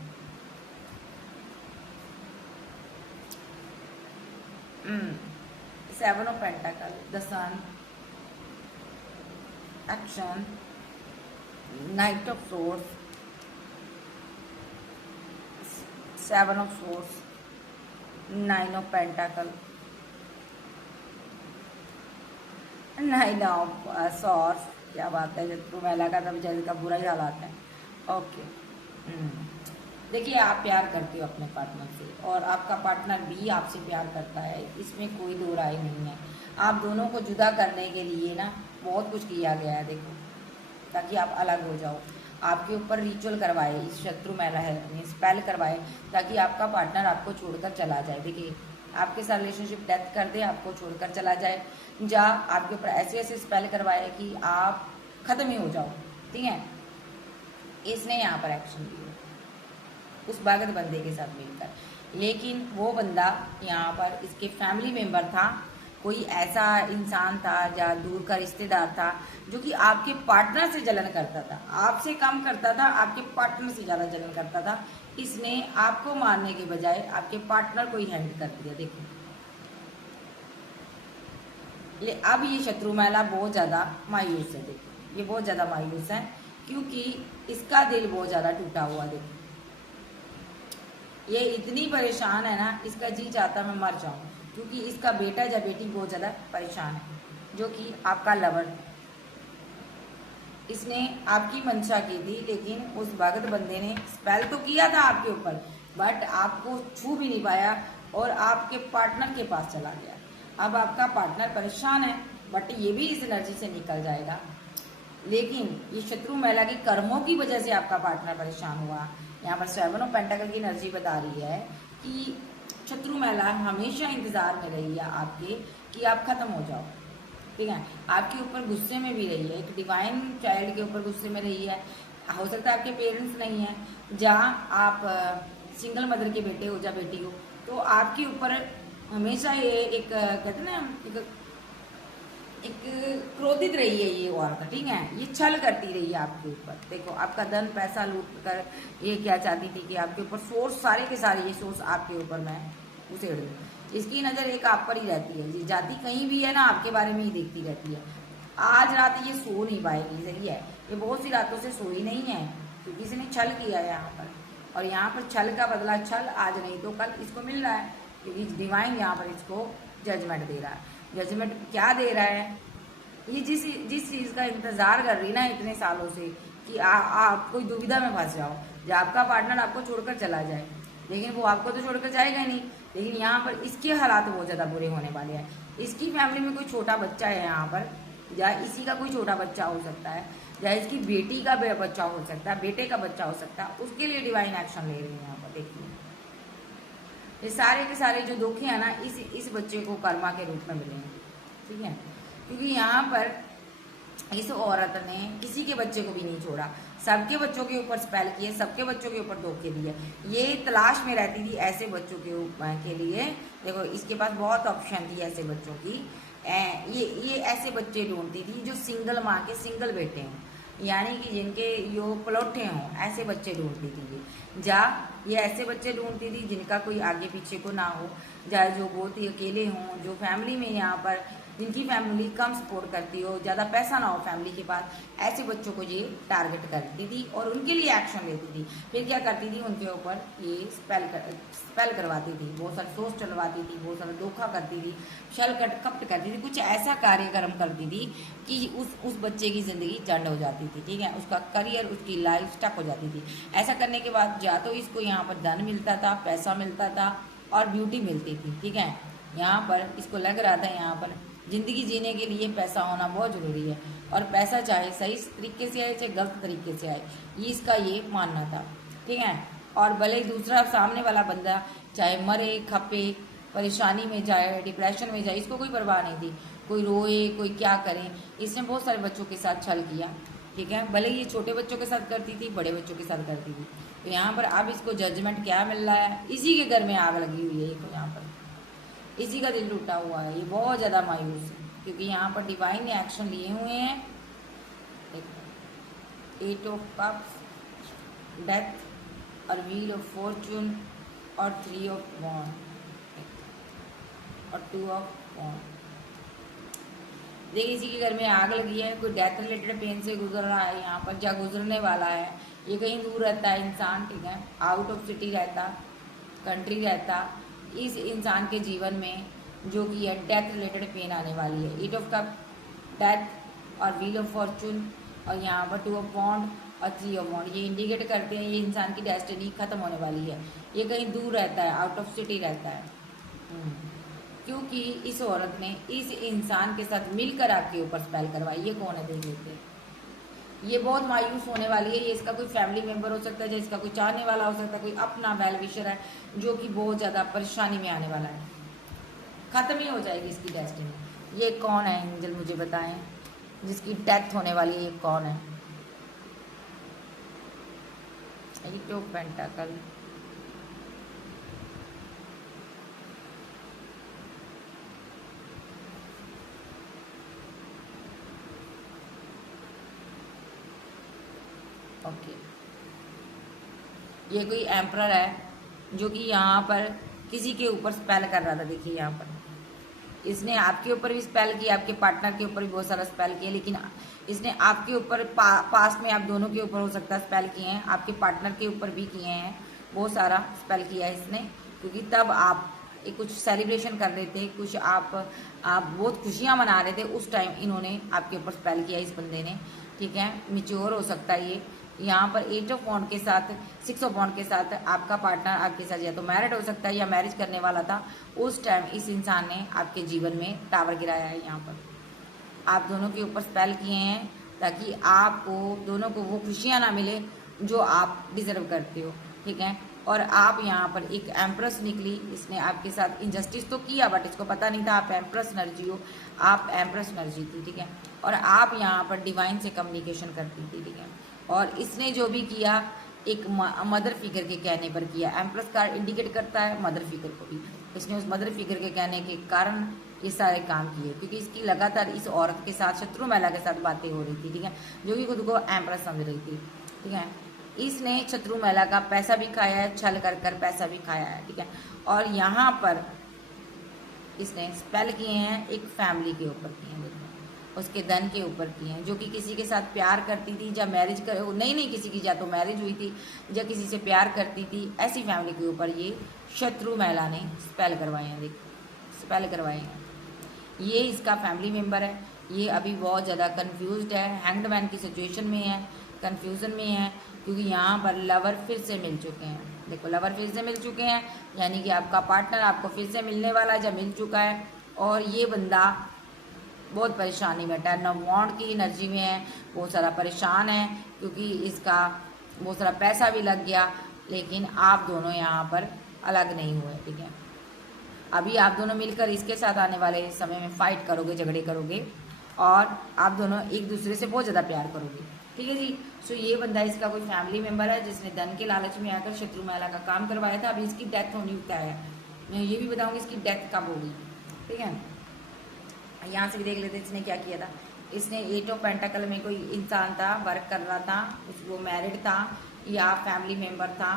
Seven of pentacle, the sun, action, knight of swords, seven of swords, nine of pentacle, nine of swords. क्या बात है, शत्रु महिला का तो बेचारे का बुरा ही हालात है। ओके, देखिए आप प्यार करते हो अपने पार्टनर से और आपका पार्टनर भी आपसे प्यार करता है, इसमें कोई दो राय नहीं है। आप दोनों को जुदा करने के लिए ना बहुत कुछ किया गया है, देखो, ताकि आप अलग हो जाओ। आपके ऊपर रिचुअल करवाए इस शत्रु महिला हेल्प ने, स्पेल करवाए ताकि आपका पार्टनर आपको छोड़कर चला जाए। देखिए आपके साथ रिलेशनशिप डेथ कर दे, आपको छोड़कर चला जाए, या आपके ऊपर ऐसे ऐसे स्पेल करवाए कि आप खत्म ही हो जाओ, ठीक है। इसने यहाँ पर एक्शन लिया उस भगत बंदे के साथ मिलकर, लेकिन वो बंदा यहाँ पर इसके फैमिली मेंबर था, कोई ऐसा इंसान था या दूर का रिश्तेदार था जो कि आपके पार्टनर से जलन करता था, आपसे कम करता था, आपके पार्टनर से ज़्यादा जलन करता था। इसने आपको मारने के बजाय आपके पार्टनर को ही हैंड कर दिया। देखो अब ये शत्रु महिला बहुत ज़्यादा मायूस है। देखो ये बहुत ज़्यादा मायूस है क्योंकि इसका दिल बहुत ज़्यादा टूटा हुआ। देखो ये इतनी परेशान है ना, इसका जी चाहता मैं मर जाऊं, क्योंकि इसका बेटा या बेटी बहुत ज़्यादा परेशान है, जो कि आपका लवर है। इसने आपकी मंशा की थी, लेकिन उस भगत बंदे ने स्पेल तो किया था आपके ऊपर, बट आपको छू भी नहीं पाया और आपके पार्टनर के पास चला गया। अब आपका पार्टनर परेशान है, बट ये भी इस एनर्जी से निकल जाएगा। लेकिन ये शत्रु महिला के कर्मों की वजह से आपका पार्टनर परेशान हुआ। यहाँ पर सेवन ऑफ पेंटाकल की एनर्जी बता रही है कि शत्रु महिला हमेशा इंतजार में रही है आपके कि आप खत्म हो जाओ, ठीक है। आपके ऊपर गुस्से में भी रही है, एक डिवाइन चाइल्ड के ऊपर गुस्से में रही है। हो सकता है आपके पेरेंट्स नहीं है, जहाँ आप सिंगल मदर के बेटे हो या बेटी हो, तो आपके ऊपर हमेशा ये एक कहते ना एक क्रोधित रही है ये औरत, ठीक है। ये छल करती रही है आपके ऊपर। देखो आपका धन पैसा लूट कर ये क्या चाहती थी कि आपके ऊपर सोर्स सारे के सारे ये सोर्स आपके ऊपर मैं उसेड़ दूँ। इसकी नज़र एक आप पर ही रहती है, ये जाती कहीं भी है ना आपके बारे में ही देखती रहती है। आज रात ये सो नहीं पाएगी, सही है, ये बहुत सी रातों से सोई नहीं है क्योंकि इसने छल किया है यहाँ पर, और यहाँ पर छल का बदला छल आज नहीं तो कल इसको मिल रहा है, क्योंकि डिवाइन यहाँ पर इसको जजमेंट दे रहा है। जजमेंट क्या दे रहा है, ये जिस चीज़ का इंतज़ार कर रही ना इतने सालों से कि आप कोई दुविधा में फंस जाओ, जब आपका पार्टनर आपको छोड़कर चला जाए, लेकिन वो आपको तो छोड़कर जाएगा नहीं, लेकिन यहाँ पर इसके हालात बहुत ज़्यादा बुरे होने वाले हैं। इसकी फैमिली में कोई छोटा बच्चा है यहाँ पर, या इसी का कोई छोटा बच्चा हो सकता है, या इसकी बेटी का बच्चा हो सकता है, बेटे का बच्चा हो सकता है, उसके लिए डिवाइन एक्शन ले रही है यहाँ पर। देखिए ये सारे के सारे जो दुख है ना इस बच्चे को कर्मा के रूप में मिलेंगे, ठीक है। क्योंकि यहाँ पर इस औरत ने किसी के बच्चे को भी नहीं छोड़ा, सबके बच्चों के ऊपर स्पेल किए, सबके बच्चों के ऊपर धोखे दिए। ये तलाश में रहती थी ऐसे बच्चों के लिए। देखो इसके पास बहुत ऑप्शन थी ऐसे बच्चों की। ये ऐसे बच्चे ढूंढती थी जो सिंगल माँ के सिंगल बेटे हों, यानी कि जिनके यो पलौठे हों, ऐसे बच्चे ढूंढती थी ये ऐसे बच्चे ढूंढती थी जिनका कोई आगे पीछे को ना हो, या जो बहुत ही अकेले हों, जो फैमिली में यहाँ पर जिनकी फैमिली कम सपोर्ट करती हो, ज़्यादा पैसा ना हो फैमिली के पास, ऐसे बच्चों को ये टारगेट करती थी और उनके लिए एक्शन लेती थी। फिर क्या करती थी, उनके ऊपर ये स्पेल करवाती थी, बहुत सारे सोच चलवाती थी, बहुत सारा धोखा करती थी, छल कपट करती थी, कुछ ऐसा कार्यक्रम करती थी कि उस बच्चे की ज़िंदगी चंड हो जाती थी, ठीक है, उसका करियर, उसकी लाइफ स्टक हो जाती थी। ऐसा करने के बाद या तो इसको यहाँ पर धन मिलता था, पैसा मिलता था और ब्यूटी मिलती थी, ठीक है। यहाँ पर इसको लग रहा था यहाँ पर ज़िंदगी जीने के लिए पैसा होना बहुत ज़रूरी है, और पैसा चाहे सही तरीके से आए चाहे गलत तरीके से आए, ये इसका ये मानना था, ठीक है। और भले ही दूसरा सामने वाला बंदा चाहे मरे खपे, परेशानी में जाए, डिप्रेशन में जाए, इसको कोई परवाह नहीं थी, कोई रोए कोई क्या करे। इसने बहुत सारे बच्चों के साथ छल किया, ठीक है, भले ये छोटे बच्चों के साथ करती थी, बड़े बच्चों के साथ करती थी। तो यहाँ पर अब इसको जजमेंट क्या मिल रहा है, इसी के घर में आग लगी हुई है, तो यहाँ पर इसी का दिल टूटा हुआ है, ये बहुत ज़्यादा मायूस है क्योंकि यहाँ पर डिवाइन ने एक्शन लिए हुए हैं। एट ऑफ कप्स, डेथ और व्हील ऑफ फॉर्चून और 3 ऑफ वॉन्ड और 2 ऑफ वॉन्ड। देखिए किसी के घर में आग लगी है, कोई डेथ रिलेटेड पेन से गुजर रहा है यहाँ पर, या गुजरने वाला है, ये कहीं दूर रहता है इंसान, ठीक है, आउट ऑफ सिटी रहता, कंट्री रहता, इस इंसान के जीवन में जो कि है डेथ रिलेटेड पेन आने वाली है। 8 ऑफ कप, डेथ और व्हील ऑफ फॉर्चून, और यहाँ पर 2 ऑफ वॉन्ड और 3 ऑफ वॉन्ड, ये इंडिकेट करते हैं ये इंसान की डेस्टिनी खत्म होने वाली है। ये कहीं दूर रहता है, आउट ऑफ सिटी रहता है, क्योंकि इस औरत ने इस इंसान के साथ मिलकर आपके ऊपर स्पेल करवाई। ये कौन है देख लेते हैं। ये बहुत मायूस होने वाली है। ये इसका कोई फैमिली मेंबर हो सकता है, या इसका कोई चाहने वाला हो सकता है, कोई अपना वेल विशर है जो कि बहुत ज़्यादा परेशानी में आने वाला है। खत्म ही हो जाएगी इसकी डेस्टिनी। ये कौन है एंजल, मुझे बताएं, जिसकी डेथ होने वाली है, ये कौन है। एट ऑफ पेंटाकल, ओके, ये कोई एम्परर है जो कि यहाँ पर किसी के ऊपर स्पेल कर रहा था। देखिए यहाँ पर इसने आपके ऊपर भी स्पेल किया, आपके पार्टनर के ऊपर भी बहुत सारा स्पेल किया, लेकिन इसने आपके ऊपर पास्ट में आप दोनों के ऊपर हो सकता है स्पेल किए हैं, आपके पार्टनर के ऊपर भी किए हैं, बहुत सारा स्पेल किया है इसने, क्योंकि तब आप एक कुछ सेलिब्रेशन कर रहे थे, कुछ आप बहुत खुशियाँ मना रहे थे, उस टाइम इन्होंने आपके ऊपर स्पेल किया इस बंदे ने, ठीक है। मिच्योर हो सकता है ये। यहाँ पर 8 ऑफ वॉन्ड के साथ 6 ऑफ वॉन्ड के साथ आपका पार्टनर आपके साथ या तो मैरिड हो सकता है या मैरिज करने वाला था, उस टाइम इस इंसान ने आपके जीवन में टावर गिराया है। यहाँ पर आप दोनों के ऊपर स्पेल किए हैं ताकि आपको दोनों को वो खुशियाँ ना मिले जो आप डिजर्व करते हो, ठीक है। और आप यहाँ पर एक एम्प्रेस निकली, इसने आपके साथ इनजस्टिस तो किया बट इसको पता नहीं था आप एम्प्रेस एनर्जी हो, आप एम्प्रेस एनर्जी थी, ठीक है। और आप यहाँ पर डिवाइन से कम्युनिकेशन करती थी, ठीक है। और इसने जो भी किया एक मदर फिगर के कहने पर किया। एम्प्रेस कार्ड इंडिकेट करता है मदर फिगर को भी, इसने उस मदर फिगर के कहने के कारण ये सारे काम किए, क्योंकि इसकी लगातार इस औरत के साथ शत्रु महिला के साथ बातें हो रही थी, ठीक है, जो कि खुद को एम्प्रेस समझ रही थी, ठीक है। इसने शत्रु महिला का पैसा भी खाया है, छल कर कर पैसा भी खाया है, ठीक है। और यहाँ पर इसने स्पेल किए हैं एक फैमिली के ऊपर किए हैं, उसके धन के ऊपर किए हैं, जो कि किसी के साथ प्यार करती थी या मैरिज कर नहीं किसी की या तो मैरिज हुई थी या किसी से प्यार करती थी, ऐसी फैमिली के ऊपर ये शत्रु महिला ने स्पेल करवाए हैं। देख स्पेल करवाए हैं। ये इसका फैमिली मेम्बर है। ये अभी बहुत ज़्यादा कंफ्यूज्ड है, हैंग्ड मैन की सिचुएशन में है, कंफ्यूजन में है, क्योंकि यहाँ पर लवर फिर से मिल चुके हैं। देखो लवर फिर से मिल चुके हैं, यानी कि आपका पार्टनर आपको फिर से मिलने वाला है, जब मिल चुका है। और ये बंदा बहुत परेशानी में, 10 ऑफ वॉन्ड की एनर्जी में है, बहुत सारा परेशान है, क्योंकि इसका बहुत सारा पैसा भी लग गया, लेकिन आप दोनों यहाँ पर अलग नहीं हुए, ठीक है। अभी आप दोनों मिलकर इसके साथ आने वाले समय में फाइट करोगे, झगड़े करोगे, और आप दोनों एक दूसरे से बहुत ज़्यादा प्यार करोगे, ठीक है जी। सो ये बंदा इसका कोई फैमिली मेम्बर है जिसने धन के लालच में आकर शत्रु महिला का काम करवाया था। अभी इसकी डेथ होनी तय है, मैं ये भी बताऊंगी इसकी डेथ कब होगी, ठीक है। यहाँ से भी देख लेते इसने क्या किया था। इसने 8 ऑफ पेंटाकल में कोई इंसान था, वर्क कर रहा था, वो मैरिड था या फैमिली मेम्बर था,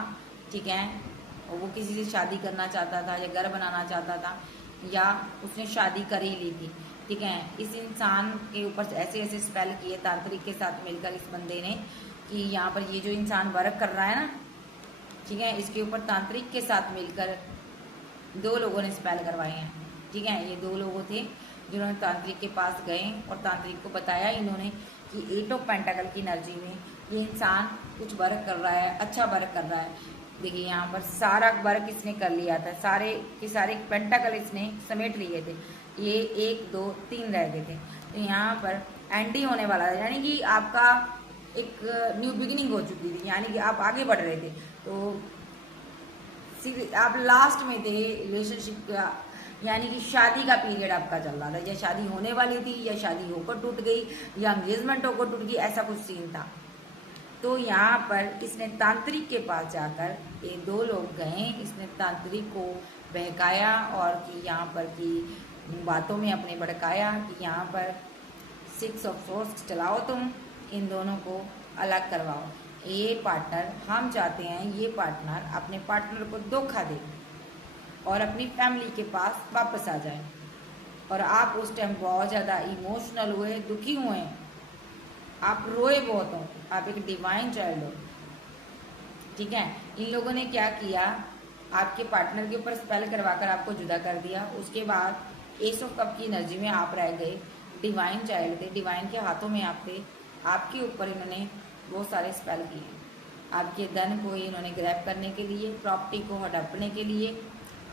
ठीक है, और वो किसी से शादी करना चाहता था या घर बनाना चाहता था, या उसने शादी कर ही ली थी, ठीक है। इस इंसान के ऊपर ऐसे ऐसे स्पेल किए तांत्रिक के साथ मिलकर इस बंदे ने, कि यहाँ पर ये जो इंसान वर्क कर रहा है ना, ठीक है, इसके ऊपर तांत्रिक के साथ मिलकर 2 लोगों ने स्पेल करवाए हैं, ठीक है। ये 2 लोगों थे जिन्होंने तांत्रिक के पास गए और तांत्रिक को बताया इन्होंने कि 8 ऑफ पेंटाकल की एनर्जी में ये इंसान कुछ वर्क कर रहा है, अच्छा वर्क कर रहा है। देखिए यहाँ पर सारा वर्क इसने कर लिया था, सारे के सारे पेंटाकल इसने समेट लिए थे, ये 1 2 3 रह गए थे। तो यहाँ पर एंड ही होने वाला था, यानी कि आपका एक न्यू बिगिनिंग हो चुकी थी, यानी कि आप आगे बढ़ रहे थे, तो आप लास्ट में थे रिलेशनशिप का, यानी कि शादी का पीरियड आपका चल रहा था, या शादी होने वाली थी या शादी होकर टूट गई या एंगेजमेंट होकर टूट गई, ऐसा कुछ सीन था। तो यहाँ पर इसने तांत्रिक के पास जाकर ये 2 लोग गए, इसने तांत्रिक को बहकाया और कि यहाँ पर की बातों में अपने भड़काया कि यहाँ पर 6 ऑफ सोर्स चलाओ, तुम इन दोनों को अलग करवाओ। ये पार्टनर, हम चाहते हैं ये पार्टनर अपने पार्टनर को धोखा दे और अपनी फैमिली के पास वापस आ जाए, और आप उस टाइम बहुत ज़्यादा इमोशनल हुए, दुखी हुए, आप रोए बहुत हो, आप एक डिवाइन चाइल्ड हो, ठीक है। इन लोगों ने क्या किया, आपके पार्टनर के ऊपर स्पेल करवाकर आपको जुदा कर दिया। उसके बाद एस ऑफ कप की एनर्जी में आप रह गए, डिवाइन चाइल्ड थे, डिवाइन के हाथों में आप थे, आपके ऊपर इन्होंने बहुत सारे स्पेल किए। आपके धन को इन्होंने ग्रैब करने के लिए, प्रॉपर्टी को हड़पने के लिए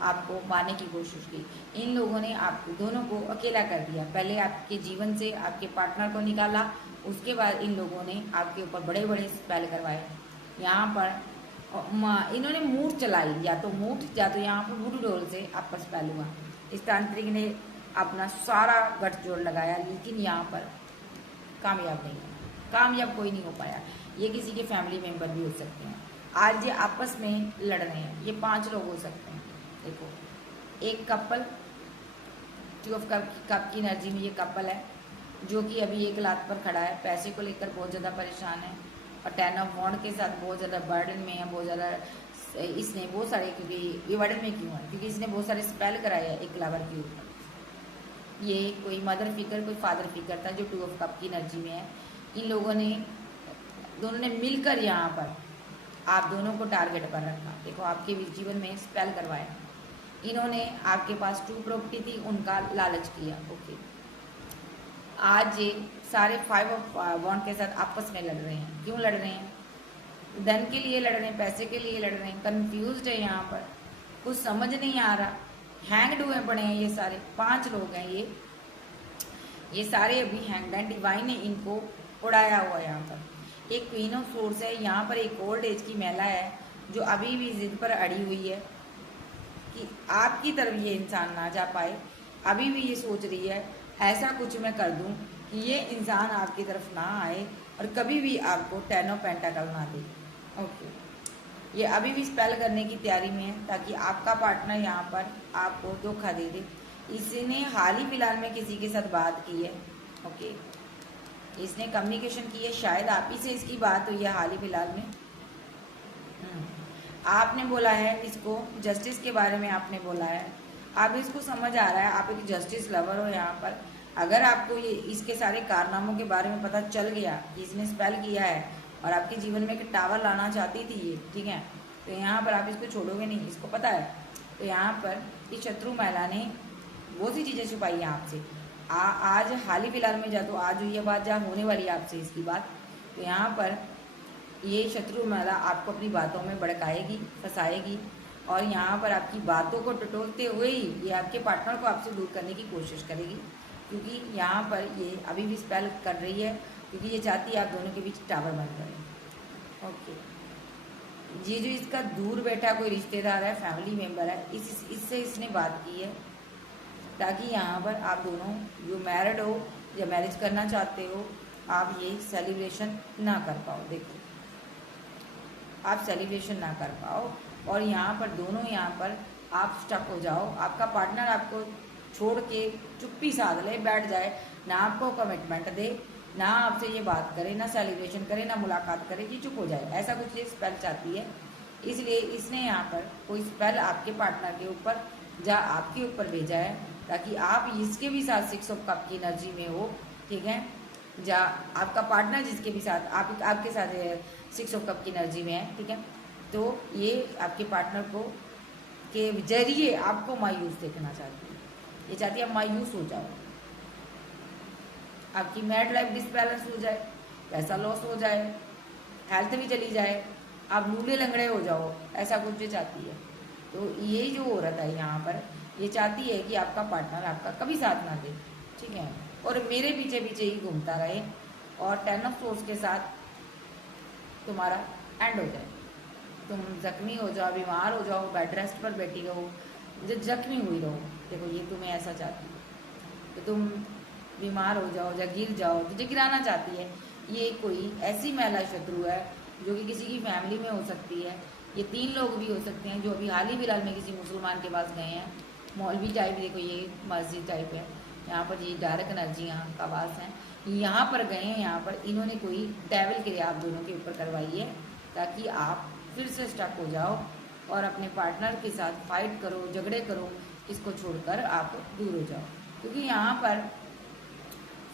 आपको मारने की कोशिश की। इन लोगों ने आप दोनों को अकेला कर दिया। पहले आपके जीवन से आपके पार्टनर को निकाला, उसके बाद इन लोगों ने आपके ऊपर बड़े बड़े स्पेल करवाए। यहाँ पर इन्होंने मूठ चलाई, या तो मूठ या तो यहाँ पर वुडू डोल से आपका स्पेल हुआ। इस तांत्रिक ने अपना सारा गठजोड़ लगाया, लेकिन यहाँ पर कामयाब नहीं हुआ, कामयाब कोई नहीं हो पाया। ये किसी के फैमिली मेंबर भी हो सकते हैं। आज ये आपस में लड़ रहे हैं, ये 5 लोग हो सकते हैं। देखो, एक कपल, 2 ऑफ कप की एनर्जी में ये कपल है जो कि अभी एक लात पर खड़ा है, पैसे को लेकर बहुत ज़्यादा परेशान है, और 10 ऑफ वॉन्ड के साथ बहुत ज़्यादा बर्डन में है, बहुत ज़्यादा इसने बहुत सारे, क्योंकि ये बर्डन में क्यों है, क्योंकि इसने बहुत सारे स्पेल कराए हैं एक लवर के ऊपर। ये कोई मदर फिगर, कोई फादर फिगर था जो 2 ऑफ कप की एनर्जी में है। इन लोगों ने दोनों ने मिलकर यहाँ पर आप दोनों को टारगेट पर रखा। देखो, आपके जीवन में स्पेल करवाया इन्होंने। आपके पास 2 प्रॉपर्टी थी, उनका लालच किया। ओके, आज ये सारे 5 ऑफ वॉन्ड के साथ आपस में लड़ रहे हैं। क्यों लड़ रहे हैं? धन के लिए लड़ रहे हैं, पैसे के लिए लड़ रहे हैं, कंफ्यूज्ड है यहाँ पर, कुछ समझ नहीं आ रहा, हैंग्ड हुए पड़े हैं। ये सारे 5 लोग हैं, ये सारे अभी हैंग्ड हैं। डिवाइन ने इनको उड़ाया हुआ है। यहाँ पर एक क्वीन ऑफ सोर्स है, यहाँ पर एक ओल्ड एज की महिला है जो अभी भी जिद पर अड़ी हुई है कि आपकी तरफ ये इंसान ना जा पाए। अभी भी ये सोच रही है ऐसा कुछ मैं कर दूं कि ये इंसान आपकी तरफ ना आए और कभी भी आपको 10 ऑफ पेंटाकल ना दे। ओके, ये अभी भी स्पेल करने की तैयारी में है ताकि आपका पार्टनर यहाँ पर आपको धोखा दे दे। इसने हाल ही फिलहाल में किसी के साथ बात की है। ओके, इसने कम्युनिकेशन की है, शायद आप ही से इसकी बात हुई है हाल ही फिलहाल में। आपने बोला है इसको, जस्टिस के बारे में आपने बोला है, अब इसको समझ आ रहा है आप एक जस्टिस लवर हो। यहाँ पर अगर आपको ये इसके सारे कारनामों के बारे में पता चल गया कि इसने स्पेल किया है और आपके जीवन में एक टावर लाना चाहती थी ये, ठीक है, तो यहाँ पर आप इसको छोड़ोगे नहीं, इसको पता है। तो यहाँ पर इस शत्रु महिला ने बहुत सी चीज़ें छुपाई हैं आपसे। आज हाल ही फिलहाल में जा तो आज हुई है बात, जहाँ होने वाली है आपसे इसकी बात। तो यहाँ पर ये शत्रु महिला आपको अपनी बातों में भड़काएगी, फंसाएगी, और यहाँ पर आपकी बातों को टटोलते हुए ही ये आपके पार्टनर को आपसे दूर करने की कोशिश करेगी, क्योंकि यहाँ पर ये अभी भी स्पेल कर रही है, क्योंकि ये चाहती है आप दोनों के बीच टावर बन करें। ओके, ये जो इसका दूर बैठा कोई रिश्तेदार है, फैमिली मेम्बर है, इससे इसने बात की है ताकि यहाँ पर आप दोनों जो मैरिड हो या मैरिज करना चाहते हो, आप ये सेलिब्रेशन ना कर पाओ। देखो, आप सेलिब्रेशन ना कर पाओ और यहाँ पर दोनों यहाँ पर आप स्टक हो जाओ। आपका पार्टनर आपको छोड़ के चुप्पी साध ले, बैठ जाए, ना आपको कमिटमेंट दे, ना आपसे ये बात करे, ना सेलिब्रेशन करे, ना मुलाकात करे, कि चुप हो जाए, ऐसा कुछ ये स्पेल चाहती है। इसलिए इसने यहाँ पर कोई स्पेल आपके पार्टनर के ऊपर या आपके ऊपर भेजा है ताकि आप इसके भी साथ 6 ऑफ कप की एनर्जी में हो, ठीक है, या आपका पार्टनर जिसके भी साथ आपके साथ 6 ऑफ कप की एनर्जी में है, ठीक है, तो ये आपके पार्टनर को के जरिए आपको मायूस देखना चाहती है। ये चाहती है आप मायूस हो जाओ, आपकी मैरिड लाइफ डिसबैलेंस हो जाए, पैसा लॉस हो जाए, हेल्थ भी चली जाए, आप लूले लंगड़े हो जाओ, ऐसा कुछ भी चाहती है। तो ये जो औरत है यहाँ पर, ये चाहती है कि आपका पार्टनर आपका कभी साथ ना दे, ठीक है, और मेरे पीछे पीछे ही घूमता रहे और 10 ऑफ सोर्स के साथ तुम्हारा एंड हो जाए, तुम जख्मी हो जाओ, बीमार हो जाओ, बेड रेस्ट पर बैठी रहो, जो जख्मी हुई रहो। देखो, ये तुम्हें ऐसा चाहती है तो तुम बीमार हो जाओ या गिर जाओ, तुझे गिराना चाहती है। ये कोई ऐसी महिला शत्रु है जो कि किसी की फैमिली में हो सकती है। ये 3 लोग भी हो सकते हैं जो अभी हाल ही फिलहाल में किसी मुसलमान के पास गए हैं, मौलवी टाइप। देखो, ये मस्जिद टाइप है, यहाँ पर ये डायरेक्ट एनर्जी यहाँ का वास है, यहाँ पर गए हैं, यहाँ पर इन्होंने कोई डेविल क्रिया आप दोनों के ऊपर करवाई है ताकि आप फिर से स्टक हो जाओ और अपने पार्टनर के साथ फाइट करो, झगड़े करो, इसको छोड़कर आप दूर हो जाओ। क्योंकि यहाँ पर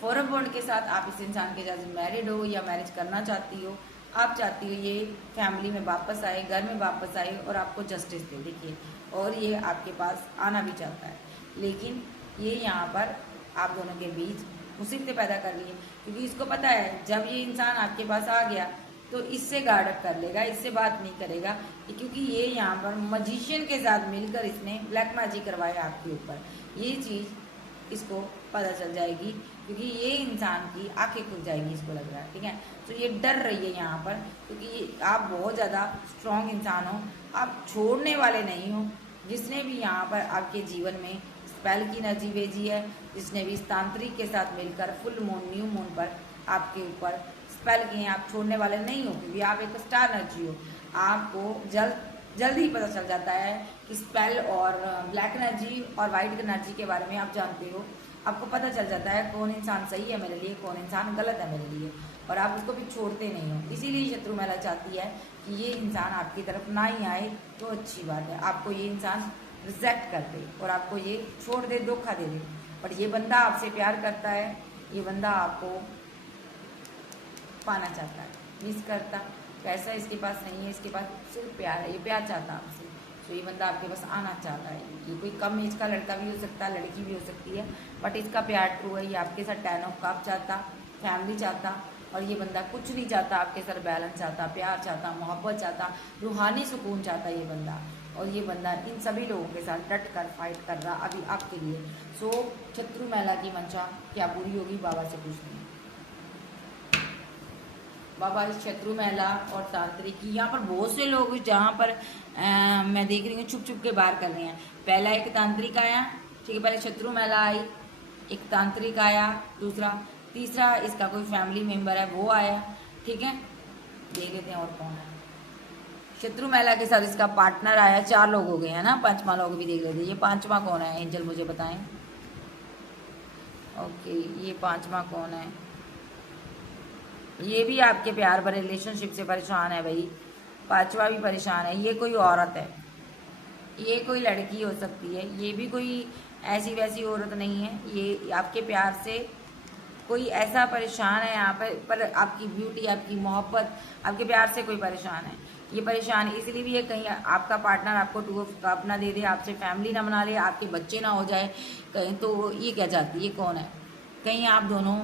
4 ऑफ वॉन्ड के साथ आप इस इंसान के साथ मैरिड हो या मैरिज करना चाहती हो, आप चाहती हो ये फैमिली में वापस आए, घर में वापस आए और आपको जस्टिस दे, देखिए, और ये आपके पास आना भी चाहता है, लेकिन ये यहाँ पर आप दोनों के बीच मुसीबतें पैदा कर रही है, क्योंकि इसको पता है जब ये इंसान आपके पास आ गया तो इससे गार्ड अप कर लेगा, इससे बात नहीं करेगा, क्योंकि ये यहाँ पर मजिशियन के साथ मिलकर इसने ब्लैक मैजिक करवाया आपके ऊपर। ये चीज़ इसको पता चल जाएगी, क्योंकि ये इंसान की आंखें खुल जाएंगी, इसको लग रहा है, ठीक है। तो ये डर रही है यहाँ पर, क्योंकि आप बहुत ज़्यादा स्ट्रॉन्ग इंसान हो, आप छोड़ने वाले नहीं हो। जिसने भी यहाँ पर आपके जीवन में स्पेल की एनर्जी भेजी है, जिसने भी इस तांत्रिक के साथ मिलकर फुल मून न्यू मून पर आपके ऊपर स्पेल किए हैं, आप छोड़ने वाले नहीं हो, क्योंकि आप एक स्टार एनर्जी हो। आपको जल्द ही पता चल जाता है कि स्पेल और ब्लैक एनर्जी और वाइट एनर्जी के बारे में आप जानते हो। आपको पता चल जाता है कौन इंसान सही है मेरे लिए, कौन इंसान गलत है मेरे लिए, और आप उसको भी छोड़ते नहीं हो। इसीलिए शत्रु महिला चाहती है कि ये इंसान आपकी तरफ ना ही आए तो अच्छी बात है, आपको ये इंसान रिजेक्ट कर दे और आपको ये छोड़ दे, धोखा दे दे। बट ये बंदा आपसे प्यार करता है, ये बंदा आपको पाना चाहता है, मिस करता, पैसा इसके पास नहीं है, इसके पास सिर्फ प्यार है, ये प्यार चाहता है आपसे। तो ये बंदा आपके पास आना चाहता है। ये कोई कम एज का लड़का भी हो सकता है, लड़की भी हो सकती है, बट इसका प्यार ट्रू है। ये आपके साथ 10 ऑफ कप चाहता, फैमिली चाहता, और ये बंदा कुछ नहीं चाहता, आपके साथ बैलेंस चाहता, प्यार चाहता, मोहब्बत चाहता, रूहानी सुकून चाहता ये बंदा। और ये बंदा इन सभी लोगों के साथ डट कर फाइट कर रहा अभी आपके लिए। सो शत्रु महिला की मंशा क्या पूरी होगी, बाबा से पूछते हैं। बाबा इस शत्रु महिला और तांत्रिक की यहाँ पर बहुत से लोग जहाँ पर मैं देख रही हूँ छुप छुप के बाहर कर रहे हैं। पहला एक तांत्रिक आया, ठीक है, पहले शत्रु महिला आई, एक तांत्रिक आया, दूसरा, तीसरा इसका कोई फैमिली मेंबर है वो आया, ठीक है। देख लेते हैं और कौन है। शत्रु महिला के साथ इसका पार्टनर आया, 4 लोग हो गए हैं ना, 5वां लोग भी देख लेते हैं। ये 5वां कौन है एंजल, मुझे बताएं। ओके, ये 5वां कौन है? ये भी आपके प्यार भरे रिलेशनशिप से परेशान है भाई। 5वां भी परेशान है। ये कोई औरत है, ये कोई लड़की हो सकती है, ये भी कोई ऐसी वैसी औरत नहीं है। ये आपके प्यार से कोई ऐसा परेशान है यहाँ पर आपकी ब्यूटी, आपकी मोहब्बत, आपके प्यार से कोई परेशान है। ये परेशान इसलिए भी है कहीं आपका पार्टनर आपको 2 ऑफ कप ना दे दे, आपसे फैमिली ना बना ले, आपके बच्चे ना हो जाए कहीं, तो ये क्या चाहती है, ये कौन है, कहीं आप दोनों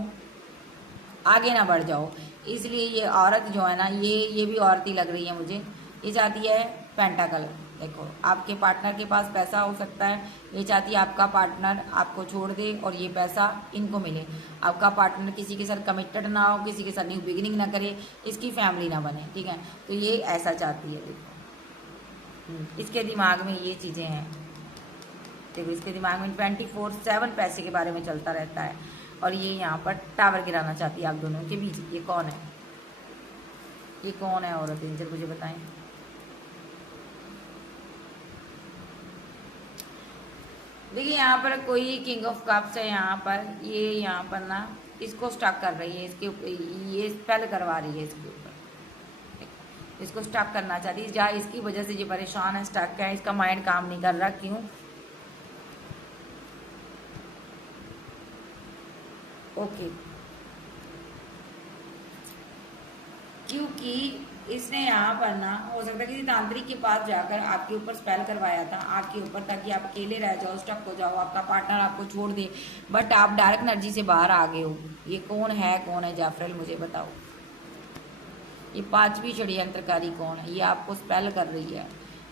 आगे ना बढ़ जाओ। इसलिए ये औरत जो है ना, ये भी औरत ही लग रही है मुझे। ये चाहती है पेंटाकल। देखो, आपके पार्टनर के पास पैसा हो सकता है, ये चाहती है आपका पार्टनर आपको छोड़ दे और ये पैसा इनको मिले। आपका पार्टनर किसी के साथ कमिटेड ना हो, किसी के साथ न्यू बिगिनिंग ना करे, इसकी फैमिली ना बने, ठीक है। तो ये ऐसा चाहती है। देखो, इसके दिमाग में ये चीज़ें हैं। देखो, इसके दिमाग में 24/7 पैसे के बारे में चलता रहता है, और ये यहाँ पर टावर गिराना चाहती है आप दोनों के बीच। ये कौन है, ये कौन है औरत, एंजल मुझे बताएं। देखिए, यहाँ पर कोई किंग ऑफ कप्स है, यहाँ पर ये यहाँ पर ना इसको स्टक कर रही है, इसके ऊपर ये स्पेल करवा रही है इसके ऊपर, इसको स्टक करना चाहती है। जहाँ इसकी वजह से ये परेशान है, स्टक है, इसका माइंड काम नहीं कर रहा। क्यों? ओके, क्योंकि इसने यहाँ पर ना हो सकता है किसी तांत्रिक के पास जाकर आपके ऊपर स्पेल करवाया था आपके ऊपर, ताकि आप अकेले रह जाओ, स्टक हो जाओ, आपका पार्टनर आपको छोड़ दे, बट आप डार्क एनर्जी से बाहर आ गए हो। ये कौन है जाफरल, मुझे बताओ। ये 5वीं षड्यंत्रकारी कौन है? ये आपको स्पेल कर रही है,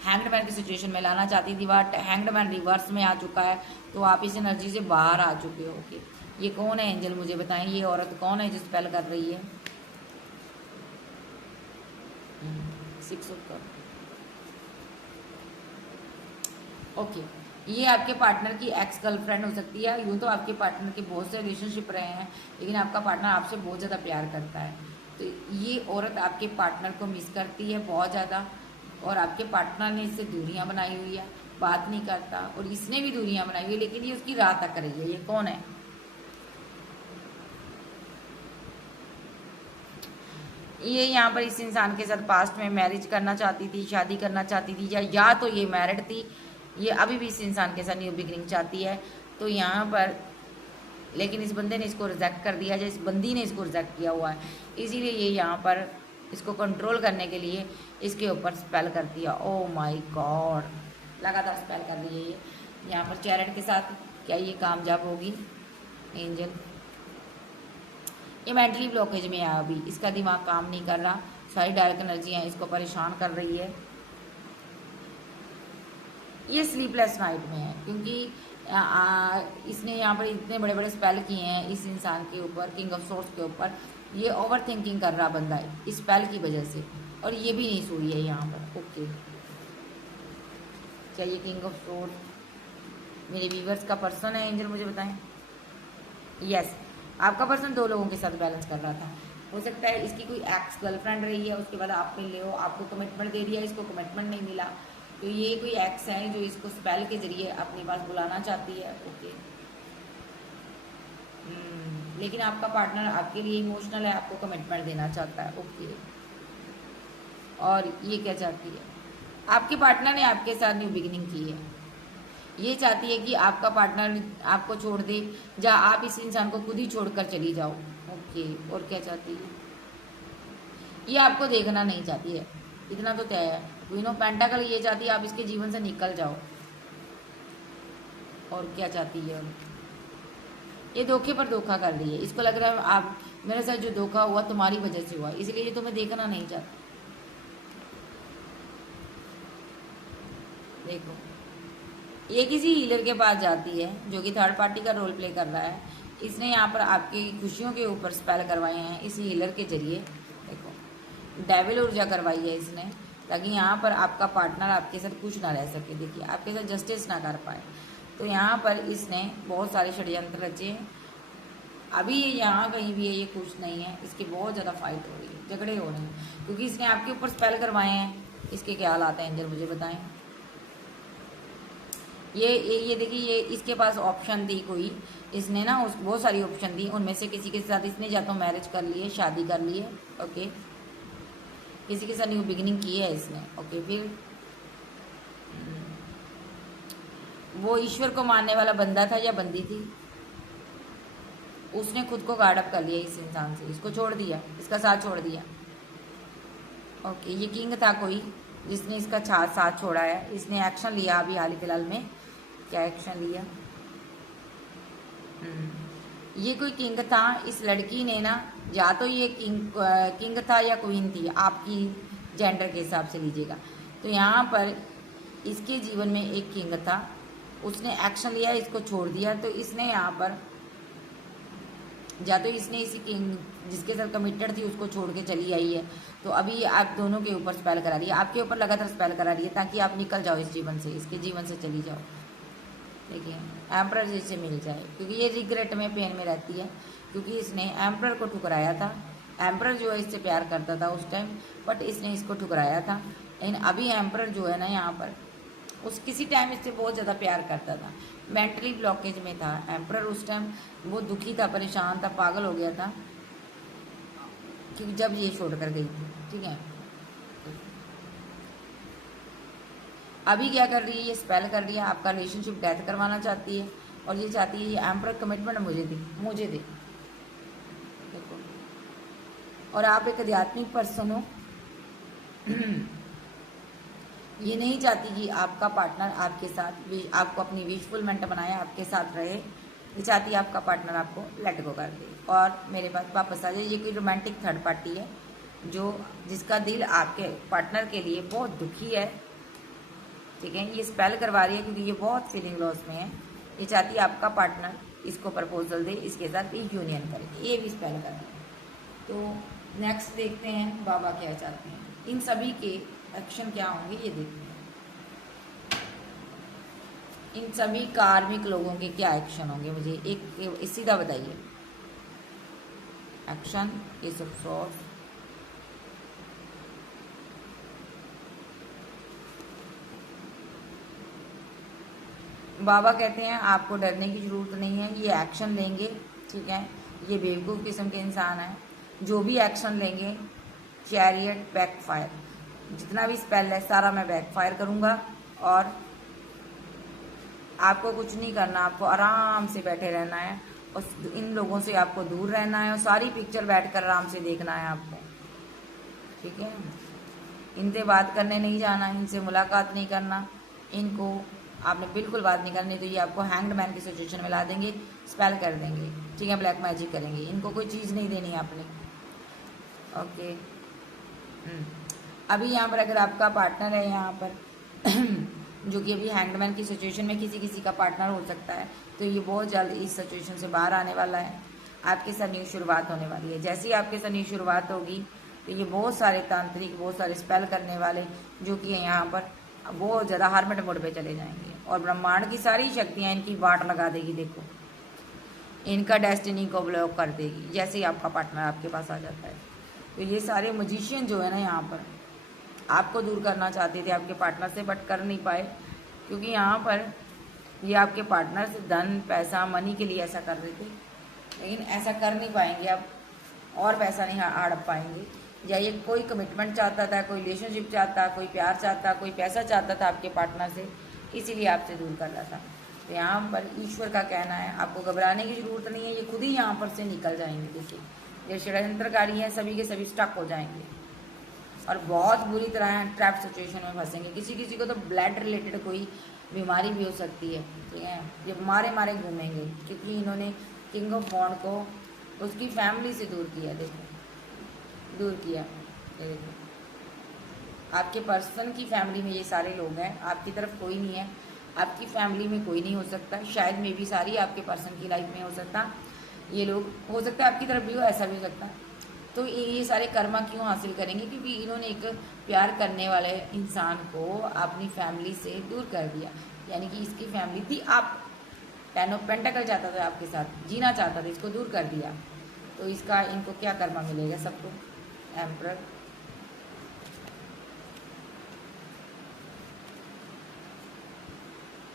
हैंग्डमैन की सिचुएशन में लाना चाहती थी, बट हैंग्डमैन रिवर्स में आ चुका है, तो आप इस एनर्जी से बाहर आ चुके हो। ओके, ये कौन है एंजल, मुझे बताएं। ये औरत कौन है जो स्पेल कर रही है? 6 ऑफ कप। ओके, ये आपके पार्टनर की एक्स गर्लफ्रेंड हो सकती है। यूँ तो आपके पार्टनर के बहुत से रिलेशनशिप रहे हैं, लेकिन आपका पार्टनर आपसे बहुत ज़्यादा प्यार करता है। तो ये औरत आपके पार्टनर को मिस करती है बहुत ज़्यादा, और आपके पार्टनर ने इससे दूरियां बनाई हुई है, बात नहीं करता, और इसने भी दूरियां बनाई हुई है, लेकिन ये उसकी राह तक रही है। ये कौन है? ये यहाँ पर इस इंसान के साथ पास्ट में मैरिज करना चाहती थी, शादी करना चाहती थी, या तो ये मैरिड थी, ये अभी भी इस इंसान के साथ न्यू बिगिनिंग चाहती है। तो यहाँ पर लेकिन इस बंदे ने इसको रिजेक्ट कर दिया, या इस बंदी ने इसको रिजेक्ट किया हुआ है, इसीलिए ये यहाँ पर इसको कंट्रोल करने के लिए इसके ऊपर स्पेल कर दिया। ओ माय गॉड, लगातार स्पेल कर दिए ये यहाँ पर चैरेट के साथ। क्या ये कामयाब होगी एंजल? ये मेंटली ब्लॉकेज में है अभी, इसका दिमाग काम नहीं कर रहा, सारी डार्क एनर्जियाँ इसको परेशान कर रही है। ये स्लीपलेस नाइट में है क्योंकि इसने यहाँ पर इतने बड़े बड़े स्पेल किए हैं इस इंसान के ऊपर, किंग ऑफ सोर्स के ऊपर। ये ओवर थिंकिंग कर रहा बंदा है इस स्पेल की वजह से, और ये भी नहीं सोई है यहाँ पर। ओके, चाहिए किंग ऑफ सोर्स मेरे व्यूवर्स का पर्सन है एंजल, मुझे बताएं। यस, आपका पर्सन 2 लोगों के साथ बैलेंस कर रहा था। हो सकता है इसकी कोई एक्स गर्लफ्रेंड रही है, उसके बाद आप मिले हो, आपको कमिटमेंट दे दिया, इसको कमिटमेंट नहीं मिला, तो ये कोई एक्स है जो इसको स्पेल के जरिए अपने पास बुलाना चाहती है। ओके, लेकिन आपका पार्टनर आपके लिए इमोशनल है, आपको कमिटमेंट देना चाहता है। ओके, और ये क्या चाहती है? आपके पार्टनर ने आपके साथ न्यू बिगिनिंग की है। ये चाहती है कि आपका पार्टनर आपको छोड़ दे, या आप इस इंसान को खुद ही छोड़कर चली जाओ। ओके, और क्या चाहती है? ये आपको देखना नहीं चाहती है, इतना तो तय है। क्वीन ऑफ पेंटाकल ये चाहती है आप इसके जीवन से निकल जाओ। और क्या चाहती है? ये धोखे पर धोखा कर रही है, इसको लग रहा है आप मेरे साथ जो धोखा हुआ तुम्हारी वजह से हुआ, इसलिए ये तुम्हें देखना नहीं चाहती। देखो, ये किसी हीलर के पास जाती है जो कि थर्ड पार्टी का रोल प्ले कर रहा है। इसने यहाँ पर आपकी खुशियों के ऊपर स्पेल करवाए हैं इस हीलर के जरिए। देखो, डेविल ऊर्जा करवाई है इसने, ताकि यहाँ पर आपका पार्टनर आपके साथ खुश ना रह सके। देखिए, आपके साथ जस्टिस ना कर पाए, तो यहाँ पर इसने बहुत सारे षड्यंत्र रचे हैं। अभी ये यहाँ कहीं भी है, ये खुश नहीं है, इसकी बहुत ज़्यादा फाइट हो रही है, झगड़े हो रहे हैं, क्योंकि इसने आपके ऊपर स्पेल करवाए हैं। इसके क्या हालात हैं एंजल, मुझे बताएं। ये देखिए, ये इसके पास ऑप्शन थी कोई, इसने ना उस बहुत सारी ऑप्शन दी, उनमें से किसी के साथ इसने या तो मैरिज कर ली है, शादी कर ली है। ओके, किसी के साथ न्यू बिगिनिंग की है इसने। ओके, फिर वो ईश्वर को मानने वाला बंदा था या बंदी थी, उसने खुद को गार्ड अप कर लिया इस इंसान से, इसको छोड़ दिया, इसका साथ छोड़ दिया। ओके, ये किंग था कोई जिसने इसका साथ छोड़ा है, इसने एक्शन लिया अभी हाल फिलहाल में। क्या एक्शन लिया? ये कोई किंग था, इस लड़की ने ना, या तो ये किंग था या क्वीन थी, आपकी जेंडर के हिसाब से लीजिएगा। तो यहाँ पर इसके जीवन में एक किंग था, उसने एक्शन लिया, इसको छोड़ दिया, तो इसने यहाँ पर या तो इसने इसी किंग जिसके साथ कमिटेड थी उसको छोड़ के चली आई है, तो अभी आप दोनों के ऊपर स्पेल करा रही है, आपके ऊपर लगातार स्पेल करा रही है, ताकि आप निकल जाओ इस जीवन से, इसके जीवन से चली जाओ। देखिए, एम्परर जिससे मिल जाए, क्योंकि ये रिग्रेट में, पेन में रहती है, क्योंकि इसने एम्परर को ठुकराया था। एम्परर जो है इससे प्यार करता था उस टाइम, बट इसने इसको ठुकराया था। लेकिन अभी एम्परर जो है ना यहाँ पर, उस किसी टाइम इससे बहुत ज़्यादा प्यार करता था, मेंटली ब्लॉकेज में था एम्परर उस टाइम, वो दुखी था, परेशान था, पागल हो गया था, क्योंकि जब ये छोड़ कर गई थी। ठीक है, अभी क्या कर रही है? ये स्पेल कर रही है, आपका रिलेशनशिप डेथ करवाना चाहती है, और ये चाहती है ये एम्परर कमिटमेंट मुझे दे। देखो, और आप एक आध्यात्मिक पर्सन हो, ये नहीं चाहती कि आपका पार्टनर आपके साथ, आपको अपनी विशफुलमेंट बनाए, आपके साथ रहे। ये चाहती है आपका पार्टनर आपको लेट गो कर दे और मेरे पास वापस आ जाए। ये कोई रोमांटिक थर्ड पार्टी है जिसका दिल आपके पार्टनर के लिए बहुत दुखी है। ठीक है, ये स्पेल करवा रही है क्योंकि ये बहुत फीलिंग लॉस में है। ये चाहती है आपका पार्टनर इसको प्रपोजल दे, इसके साथ यूनियन करे, ये भी स्पेल कर रही है। तो नेक्स्ट देखते हैं बाबा क्या चाहते हैं, इन सभी के एक्शन क्या होंगे ये देखते हैं। इन सभी कार्मिक लोगों के क्या एक्शन होंगे, मुझे एक सीधा बताइए। एक्शन इज ऑफ सॉर्ट्स, बाबा कहते हैं आपको डरने की जरूरत नहीं है, ये एक्शन लेंगे। ठीक है, ये बेवकूफ़ किस्म के इंसान है, जो भी एक्शन लेंगे चैरियट बैकफायर, जितना भी स्पेल है सारा मैं बैकफायर करूँगा, और आपको कुछ नहीं करना, आपको आराम से बैठे रहना है और इन लोगों से आपको दूर रहना है और सारी पिक्चर बैठकर आराम से देखना है आपको, ठीक है। इनसे बात करने नहीं जाना, इनसे मुलाकात नहीं करना, इनको आपने बिल्कुल बात नहीं करनी, तो ये आपको हैंग्ड मैन की सिचुएशन में ला देंगे, स्पेल कर देंगे, ठीक है, ब्लैक मैजिक करेंगे। इनको कोई चीज़ नहीं देनी आपने, ओके। अभी यहाँ पर अगर आपका पार्टनर है यहाँ पर जो कि अभी हैंगमैन की सिचुएशन में किसी किसी का पार्टनर हो सकता है, तो ये बहुत जल्द इस सिचुएशन से बाहर आने वाला है। आपके साथ न्यू शुरुआत होने वाली है। जैसे ही आपके साथ न्यू शुरुआत होगी तो ये बहुत सारे तांत्रिक, बहुत सारे स्पेल करने वाले जो कि यहाँ पर बहुत ज़्यादा हार्मेट मोड पे चले जाएंगे और ब्रह्मांड की सारी शक्तियाँ इनकी वाट लगा देगी। देखो, इनका डेस्टिनी को ब्लॉक कर देगी जैसे ही आपका पार्टनर आपके पास आ जाता है। तो ये सारे मजिशियन जो है ना यहाँ पर आपको दूर करना चाहते थे आपके पार्टनर से, बट कर नहीं पाए, क्योंकि यहाँ पर ये आपके पार्टनर से धन, पैसा, मनी के लिए ऐसा कर रहे थे, लेकिन ऐसा कर नहीं पाएंगे अब, और पैसा नहीं हड़प पाएंगे। या ये कोई कमिटमेंट चाहता था, कोई रिलेशनशिप चाहता, कोई प्यार चाहता, कोई पैसा चाहता था आपके पार्टनर से, इसीलिए आपसे दूर कर रहा था। तो यहाँ पर ईश्वर का कहना है आपको घबराने की जरूरत नहीं है, ये खुद ही यहाँ पर से निकल जाएंगे। देखिए, ये षड्यंत्रकारी हैं, सभी के सभी स्टक हो जाएंगे और बहुत बुरी तरह ट्रैप सिचुएशन में फंसेंगे। किसी किसी को तो ब्लड रिलेटेड कोई बीमारी भी हो सकती है, ठीक है, ये मारे मारे घूमेंगे, क्योंकि इन्होंने किंग ऑफ वॉन्ड को उसकी फैमिली से दूर किया। देखो, दूर किया, ये देखो, आपके पर्सन की फैमिली में ये सारे लोग हैं, आपकी तरफ कोई नहीं है, आपकी फैमिली में कोई नहीं हो सकता, शायद मे भी सारी आपके पर्सन की लाइफ में हो सकता, ये लोग हो सकता है आपकी तरफ भी हो, ऐसा भी हो सकता है। तो ये सारे कर्मा क्यों हासिल करेंगे? क्योंकि इन्होंने एक प्यार करने वाले इंसान को अपनी फैमिली से दूर कर दिया, यानी कि इसकी फैमिली थी, आप टेन ऑफ पेंटाकल चाहता था आपके साथ, जीना चाहता था, इसको दूर कर दिया, तो इसका इनको क्या कर्मा मिलेगा सबको? एम्परर।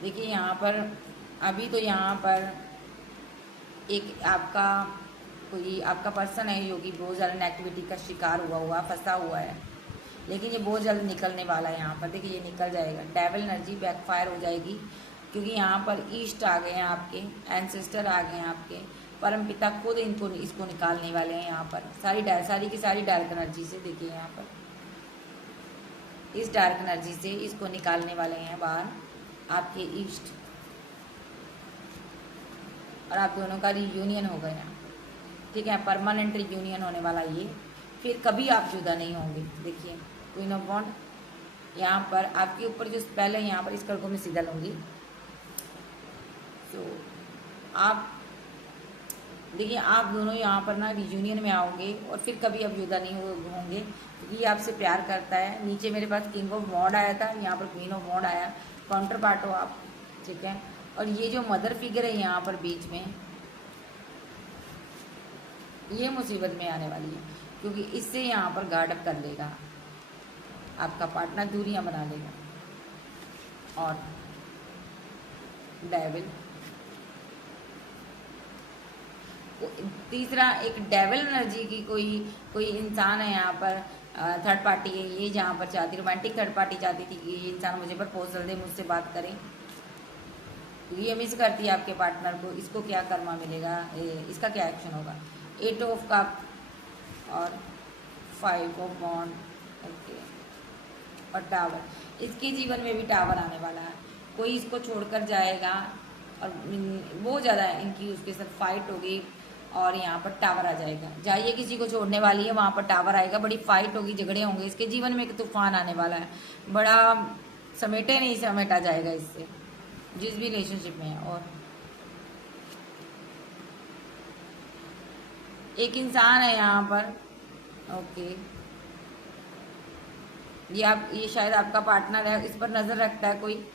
देखिए यहाँ पर अभी तो यहाँ पर एक आपका कोई आपका पर्सन है जो कि बहुत ज़्यादा नेगेटिविटी का शिकार हुआ फंसा हुआ है, लेकिन ये बहुत जल्द निकलने वाला है। यहाँ पर देखिए, ये निकल जाएगा, डेविल एनर्जी बैकफायर हो जाएगी, क्योंकि यहाँ पर ईस्ट आ गए हैं आपके, एंसेस्टर आ गए हैं आपके, परमपिता खुद इसको निकालने वाले हैं। यहाँ पर सारी की सारी डार्क एनर्जी से, देखिए यहाँ पर इस डार्क एनर्जी से इसको निकालने वाले हैं बाहर आपके ईस्ट, और आप दोनों का रियूनियन हो गया, ठीक है, परमानेंट रियूनियन होने वाला ये, फिर कभी आप जुदा नहीं होंगे। देखिए, क्वीन ऑफ वॉन्ड यहाँ पर आपके ऊपर जो स्पेल है, यहाँ पर इस कर को मैं सीधा लूँगी, तो आप देखिए, आप दोनों यहाँ पर ना रियूनियन में आओगे और फिर कभी आप जुदा नहीं होंगे, क्योंकि ये आपसे प्यार करता है। नीचे मेरे पास किंग ऑफ वॉन्ड आया था, यहाँ पर क्वीन ऑफ वॉन्ड आया, काउंटर पार्ट हो आप, ठीक है। और ये जो मदर फिगर है यहाँ पर बीच में, ये मुसीबत में आने वाली है, क्योंकि इससे यहाँ पर गार्ड अप कर लेगा आपका पार्टनर, दूरियां बना लेगा। और डेविल, तीसरा एक डेविल एनर्जी की कोई इंसान है यहाँ पर, थर्ड पार्टी है ये, जहाँ पर चाहती, रोमांटिक थर्ड पार्टी चाहती थी कि ये इंसान मुझे प्रपोजल दे, मुझसे बात करे, तो ये मिस करती है आपके पार्टनर को। इसको क्या कर्मा मिलेगा, इसका क्या एक्शन होगा? 8 ऑफ कप और 5 ऑफ वॉन्ड, ओके, और टावर। इसके जीवन में भी टावर आने वाला है, कोई इसको छोड़कर जाएगा और बहुत ज़्यादा इनकी उसके साथ फाइट होगी, और यहाँ पर टावर आ जाएगा। जाइए, किसी को छोड़ने वाली है, वहाँ पर टावर आएगा, बड़ी फाइट होगी, झगड़े होंगे, इसके जीवन में एक तूफान आने वाला है, बड़ा समेटे नहीं समेटा जाएगा इससे, जिस भी रिलेशनशिप में है। और एक इंसान है यहाँ पर, ओके, ये शायद आपका पार्टनर है, इस पर नजर रखता है कोई,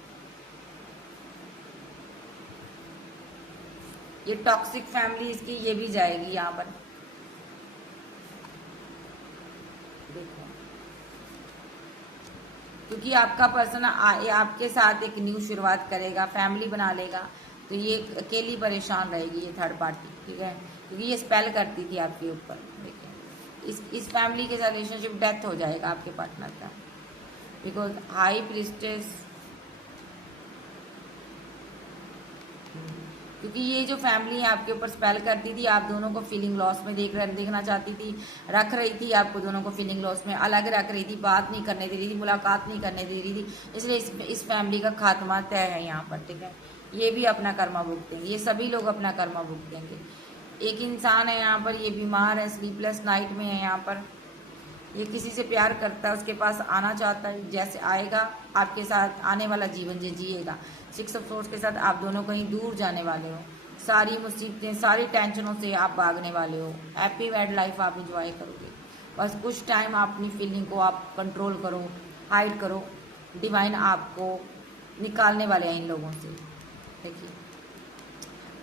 ये टॉक्सिक फैमिली इसकी, ये भी जाएगी यहाँ पर। देखो, क्योंकि आपका पर्सन आपके साथ एक न्यू शुरुआत करेगा, फैमिली बना लेगा, तो ये अकेली परेशान रहेगी ये थर्ड पार्टी, ठीक है, क्योंकि ये स्पेल करती थी आपके ऊपर। देखिए, इस फैमिली के साथ रिलेशनशिप डेथ हो जाएगा आपके पार्टनर का, बिकॉज हाई प्रीस्टेस, क्योंकि ये जो फैमिली है आपके ऊपर स्पेल करती थी, आप दोनों को फीलिंग लॉस में देखना चाहती थी, रख रही थी आपको दोनों को फीलिंग लॉस में, अलग रख रही थी, बात नहीं करने दे रही थी, मुलाकात नहीं करने दे रही थी। इसलिए इस फैमिली का खात्मा तय है यहाँ पर, ठीक है। ये भी अपना कर्मा भुगतेंगे, ये सभी लोग अपना कर्मा भुगतेंगे। एक इंसान है यहाँ पर, ये बीमार है, स्लीपलेस नाइट में है यहाँ पर, ये किसी से प्यार करता है, उसके पास आना चाहता है, जैसे आएगा आपके साथ आने वाला जीवन जिएगा। 6 ऑफ सोर्ड्स के साथ आप दोनों कहीं दूर जाने वाले हो, सारी मुसीबतें सारी टेंशनों से आप भागने वाले हो, हैप्पी मैड लाइफ आप इंजॉय करोगे। बस कुछ टाइम आप अपनी फीलिंग को आप कंट्रोल करो, हाइड करो, डिवाइन आपको निकालने वाले हैं इन लोगों से। देखिए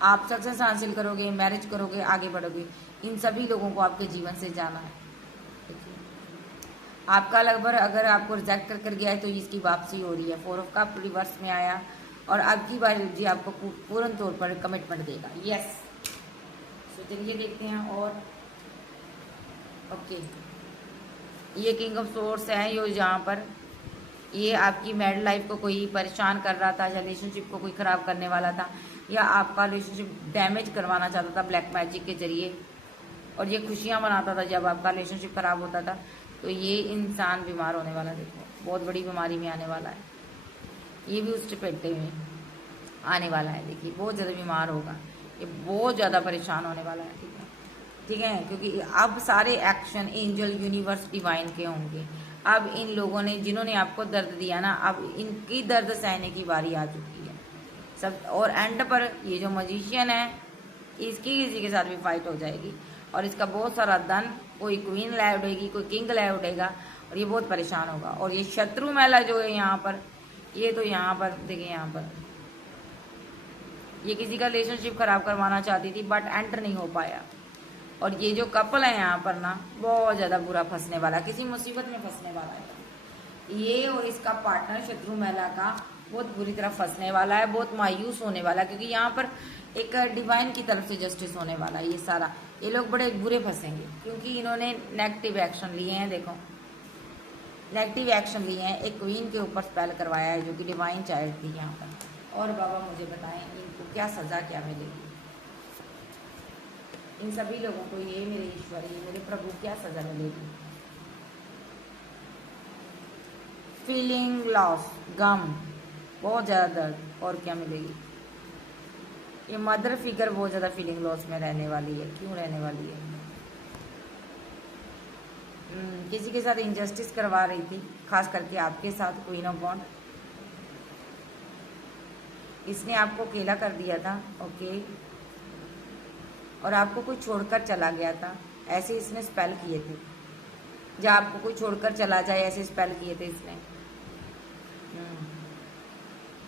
आप सक्सेस हासिल करोगे, मैरिज करोगे, आगे बढ़ोगे, इन सभी लोगों को आपके जीवन से जाना है। आपका लगभग अगर आपको रिजेक्ट कर गया है तो इसकी वापसी हो रही है। 4 ऑफ कप रिवर्स में आया और अब की बार जी आपको पूर्ण तौर पर कमिटमेंट देगा। यस, तो चलिए देखते हैं। और ओके, ये किंग ऑफ सोर्स है, ये जहाँ पर ये आपकी मैरिड लाइफ को कोई परेशान कर रहा था, रिलेशनशिप को कोई खराब करने वाला था, या आपका रिलेशनशिप डैमेज करवाना चाहता था ब्लैक मैजिक के जरिए, और ये खुशियाँ मनाता था जब आपका रिलेशनशिप खराब होता था। तो ये इंसान बीमार होने वाला, देखो बहुत बड़ी बीमारी में आने वाला है, ये भी उस चपेटे में आने वाला है। देखिए बहुत ज़्यादा बीमार होगा, ये बहुत ज़्यादा परेशान होने वाला है, ठीक है, ठीक है। क्योंकि अब सारे एक्शन एंजल यूनिवर्स डिवाइन के होंगे। अब इन लोगों ने जिन्होंने आपको दर्द दिया ना, अब इनकी दर्द सहने की बारी आ चुकी है सब। और एंड पर ये जो मजिशियन है, इसकी किसी के साथ भी फाइट हो जाएगी, और इसका बहुत सारा धन, कोई क्वीन लै उड़ेगी, कोई किंग लै उड़ेगा, और ये बहुत परेशान होगा। और ये शत्रु महिला जो है यहाँ पर, ये तो यहाँ पर देखिए, यहाँ पर ये किसी का रिलेशनशिप खराब करवाना चाहती थी बट एंटर नहीं हो पाया। और ये जो कपल है यहाँ पर ना, बहुत ज़्यादा बुरा फंसने वाला, किसी मुसीबत में फंसने वाला है ये, और इसका पार्टनर शत्रु महिला का बहुत बुरी तरह फंसने वाला है, बहुत मायूस होने वाला है। क्योंकि यहाँ पर एक डिवाइन की तरफ से जस्टिस होने वाला है। ये सारा ये लोग बड़े बुरे फंसेंगे क्योंकि इन्होंने नेगेटिव एक्शन लिए हैं। देखो नेगेटिव एक्शन लिए हैं, एक क्वीन के ऊपर स्पेल करवाया है जो कि डिवाइन चाइल्ड थी यहाँ पर। और बाबा मुझे बताएं इनको क्या सज़ा क्या मिलेगी, इन सभी लोगों को, ये मेरे ईश्वर, ये मेरे प्रभु, क्या सज़ा मिलेगी। फीलिंग लॉस, गम, बहुत ज़्यादा दर्द, और क्या मिलेगी। ये मदर फिगर बहुत ज़्यादा फीलिंग लॉस में रहने वाली है। क्यों रहने वाली है? किसी के साथ इनजस्टिस करवा रही थी, खास करके आपके साथ क्वीन ऑफ वॉन्ड। इसने आपको अकेला कर दिया था, ओके, और आपको कोई छोड़कर चला गया था, ऐसे इसने स्पेल किए थे। जब आपको कोई छोड़कर चला जाए ऐसे स्पेल किए थे इसने।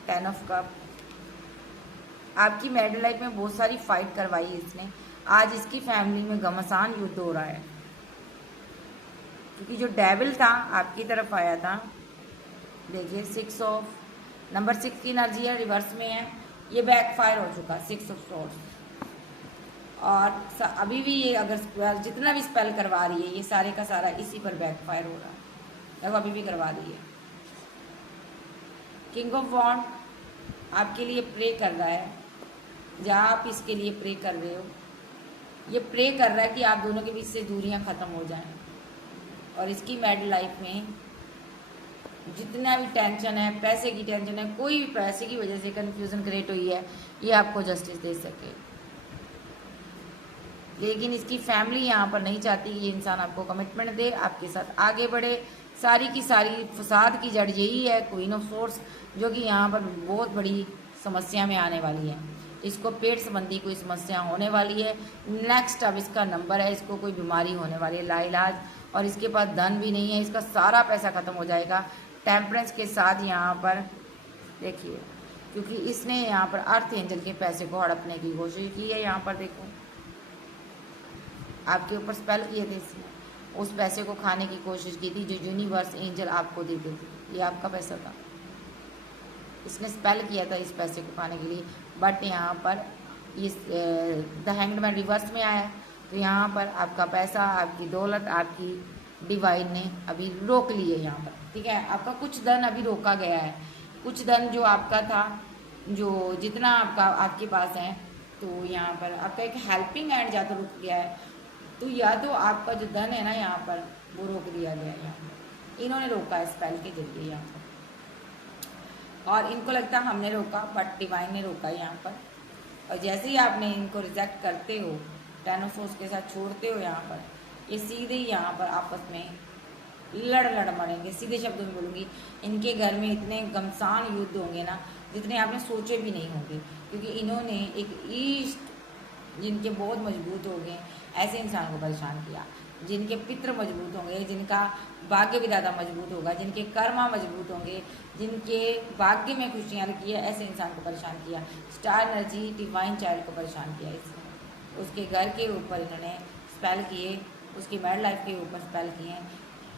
10 ऑफ कप, आपकी मैरिड लाइफ में बहुत सारी फाइट करवाई इसने। आज इसकी फैमिली में घमासान युद्ध हो रहा है क्योंकि जो डेविल था आपकी तरफ आया था। देखिए 6 ऑफ नंबर 6 की एनर्जी है, रिवर्स में है, ये बैकफायर हो चुका 6 ऑफ सोर्ड्स। और अभी भी ये अगर जितना भी स्पेल करवा रही है ये सारे का सारा इसी पर बैकफायर हो रहा है, देखो अभी भी करवा रही है। किंग ऑफ वॉन्ड आपके लिए प्रे कर रहा है, जहाँ आप इसके लिए प्रे कर रहे हो, ये प्रे कर रहा है कि आप दोनों के बीच से दूरियां खत्म हो जाएं। और इसकी मैरिड लाइफ में जितना भी टेंशन है, पैसे की टेंशन है, कोई भी पैसे की वजह से कंफ्यूजन क्रिएट हुई है, ये आपको जस्टिस दे सके। लेकिन इसकी फैमिली यहाँ पर नहीं चाहती कि ये इंसान आपको कमिटमेंट दे, आपके साथ आगे बढ़े। सारी की सारी फसाद की जड़ यही है क्वीन ऑफ सोर्ड्स, जो कि यहाँ पर बहुत बड़ी समस्या में आने वाली है। इसको पेट संबंधी कोई समस्या होने वाली है। नेक्स्ट अब इसका नंबर है, इसको कोई बीमारी होने वाली है लाइलाज, और इसके पास धन भी नहीं है, इसका सारा पैसा खत्म हो जाएगा। टेम्परेंस के साथ यहाँ पर देखिए, क्योंकि इसने यहाँ पर अर्थ एंजल के पैसे को हड़पने की कोशिश की है। यहाँ पर देखो आपके ऊपर स्पेल किए थे इसने, उस पैसे को खाने की कोशिश की थी जो यूनिवर्स एंजल आपको देते थे। ये आपका पैसा था, इसने स्पेल किया था इस पैसे को खाने के लिए। बट यहाँ पर इस द हैंग्ड मैन रिवर्स में आया, तो यहाँ पर आपका पैसा, आपकी दौलत, आपकी डिवाइन ने अभी रोक ली है यहाँ पर, ठीक है। आपका कुछ धन अभी रोका गया है, कुछ धन जो आपका था, जो जितना आपका आपके पास है तो यहाँ पर आपका एक हेल्पिंग हैंड या तो रुक गया है, तो या तो आपका जो धन है ना यहाँ पर वो रोक दिया गया है। यहाँ पर इन्होंने रोका है स्पेल के जरिए यहाँ पर, और इनको लगता है हमने रोका, बट डिवाइन ने रोका यहाँ पर। और जैसे ही आपने इनको रिजेक्ट करते हो, टेन ऑफ सोर्स के साथ छोड़ते हो यहाँ पर, ये सीधे ही यहाँ पर आपस में लड़ मरेंगे। सीधे शब्दों में बोलूँगी, इनके घर में इतने घमसान युद्ध होंगे ना जितने आपने सोचे भी नहीं होंगे, क्योंकि इन्होंने एक ईस्ट जिनके बहुत मजबूत हो गए ऐसे इंसान को परेशान किया, जिनके पितृ मजबूत होंगे, जिनका भाग्य विधाता मजबूत होगा, जिनके कर्मा मजबूत होंगे, जिनके भाग्य में खुशियाँ रखी है, ऐसे इंसान को परेशान किया। स्टार एनर्जी डिवाइन चाइल्ड को परेशान किया इसने। उसके घर के ऊपर इन्होंने स्पेल किए, उसकी मैरिड लाइफ के ऊपर स्पेल किए,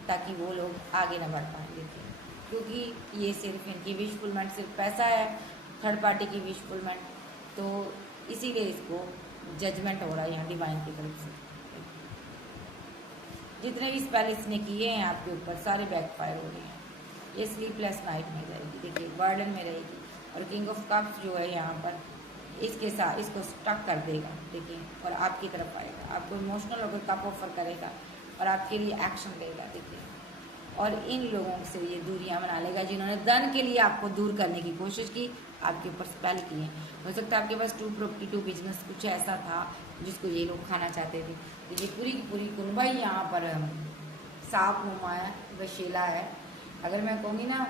ताकि वो लोग आगे न बढ़ पाए। देखिए, क्योंकि ये सिर्फ इनकी विशफुलमेंट, सिर्फ पैसा है, थर्ड पार्टी की विशफुलमेंट, तो इसीलिए इसको जजमेंट हो रहा है यहाँ डिवाइन की तरफ से। जितने भी स्पेल इसने किए हैं आपके ऊपर सारे बैकफायर हो रहे हैं। ये स्लीपलेस नाइट में रहेगी, देखिए बर्डन में रहेगी। और किंग ऑफ कप्स जो है यहाँ पर इसके साथ इसको स्टक कर देगा, देखिए, और आपकी तरफ आएगा, आपको इमोशनल होकर कप ऑफर करेगा और आपके लिए एक्शन लेगा, देखिए। और इन लोगों से ये दूरियां बना लेगा जिन्होंने धन के लिए आपको दूर करने की कोशिश की, आपके ऊपर स्पेल किए। हो सकता है आपके पास 2 प्रॉपर्टी 2 बिजनेस कुछ ऐसा था जिसको ये लोग खाना चाहते थे। तो ये पूरी की पूरी कुनबा ही यहाँ पर साफ मुँह है, वशीला है। अगर मैं कहूँगी ना,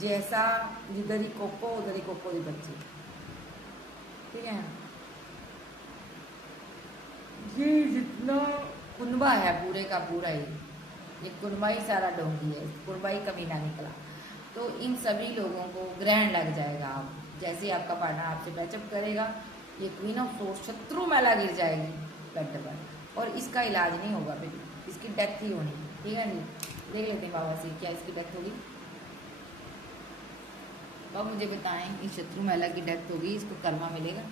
जैसा जिधर ही कोको उधर ही कोको ही बच्ची, ठीक है। ये जितना कुनबा है पूरे का पूरा ही, ये कुनबा ही सारा डोंगी है, कुनबा ही कमीना निकला। तो इन सभी लोगों को ग्रहण लग जाएगा। आप जैसे आपका पार्टनर आपसे पैचअप करेगा, ये क्वीन ऑफ सोर्स शत्रु मैला गिर जाएगी बेड पर, और इसका इलाज नहीं होगा, फिर इसकी डेथ ही होनी, ठीक है जी। देख लेते हैं बाबा से क्या इसकी डेथ होगी। अब मुझे बताएं कि शत्रु मैला की डेथ होगी, इसको कर्मा मिलेगा।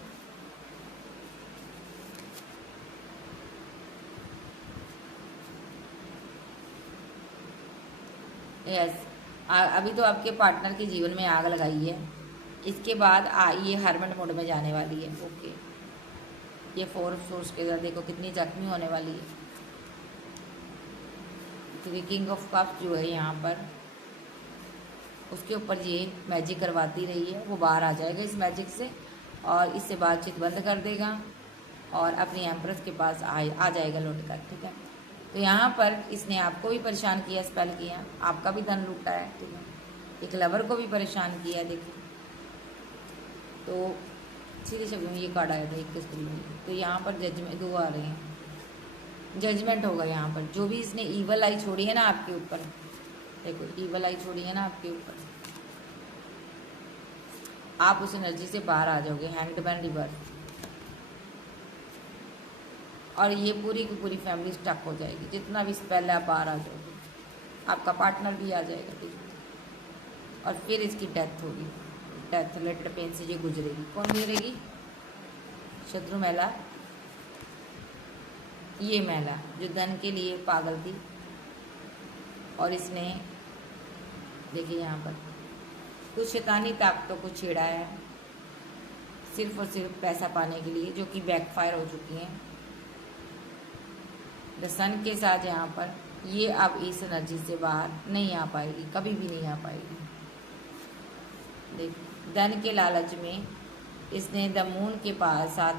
यस, अभी तो आपके पार्टनर के जीवन में आग लगाई है, इसके बाद ये हरमन मोड में जाने वाली है। ओके, ये 4 सोर्स के साथ देखो कितनी जख्मी होने वाली है, क्योंकि किंग ऑफ कप्स जो है यहाँ पर उसके ऊपर ये मैजिक करवाती रही है, वो बाहर आ जाएगा इस मैजिक से, और इससे बातचीत बंद कर देगा और अपनी एम्प्रेस के पास आ जाएगा लौट कर, ठीक है। तो यहाँ पर इसने आपको भी परेशान किया, स्पेल किया, आपका भी धन लूटा है, ठीक है। एक लवर को भी परेशान किया, देखिए। तो सीधे शब्दों में ये कार्ड आया था 21 तारीख में। तो यहाँ पर जजमेंट 2 आ रहे हैं, जजमेंट होगा यहाँ पर। जो भी इसने ईवल आई छोड़ी है ना आपके ऊपर, देखो ईवल आई छोड़ी है ना आपके ऊपर, आप उस एनर्जी से बाहर आ जाओगे। हैंग्ड मैन रिवर्स, और ये पूरी की पूरी फैमिली स्टक हो जाएगी। जितना भी स्पेल है आप बाहर आ जाओगे, आपका पार्टनर भी आ जाएगा, ठीक है। और फिर इसकी डेथ होगी, डेथ रिलेटेड पेन से ये गुजरेगी। कौन गुजरेगी? शत्रु महिला, ये महिला जो धन के लिए पागल थी, और इसने देखिए यहाँ पर कुछ शैतानी ताकतों को छेड़ा है सिर्फ और सिर्फ पैसा पाने के लिए, जो कि बैकफायर हो चुकी हैं। द सन के साथ यहाँ पर ये अब इस एनर्जी से बाहर नहीं आ पाएगी, कभी भी नहीं आ पाएगी। देख, धन के लालच में इसने द मून के पास साथ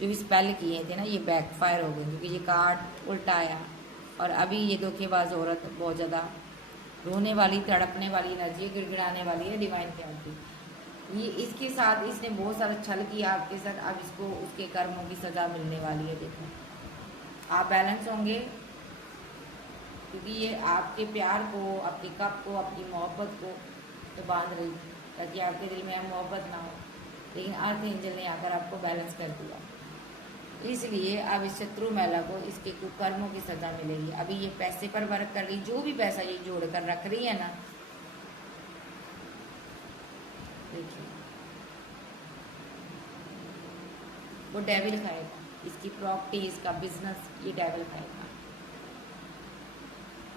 जो भी स्पेल किए थे ना, ये बैकफायर हो गए, क्योंकि ये कार्ड उल्टा आया। और अभी ये धोखेबाज औरत बहुत ज़्यादा रोने वाली, तड़पने वाली एनर्जी, गिड़गिड़ाने वाली है डिवाइन के आगे। ये इसके साथ इसने बहुत सारा छल किया आपके साथ, अब इसको उसके कर्मों की सज़ा मिलने वाली है। देखो, आप बैलेंस होंगे, क्योंकि ये आपके प्यार को, आपके कप को, आपकी मोहब्बत को तो बांध रही, ताकि आपके दिल में मोहब्बत ना हो। लेकिन अर्थ एंजल ने आकर आपको बैलेंस कर दिया, इसलिए अब इस शत्रु महिला को इसके कुकर्मों की सजा मिलेगी। अभी ये पैसे पर वर्क कर रही, जो भी पैसा ये जोड़ कर रख रही है ना, देखिए वो डेविल खाएगा। इसकी प्रॉपर्टी, इसका बिजनेस, ये डेविल खाएगा।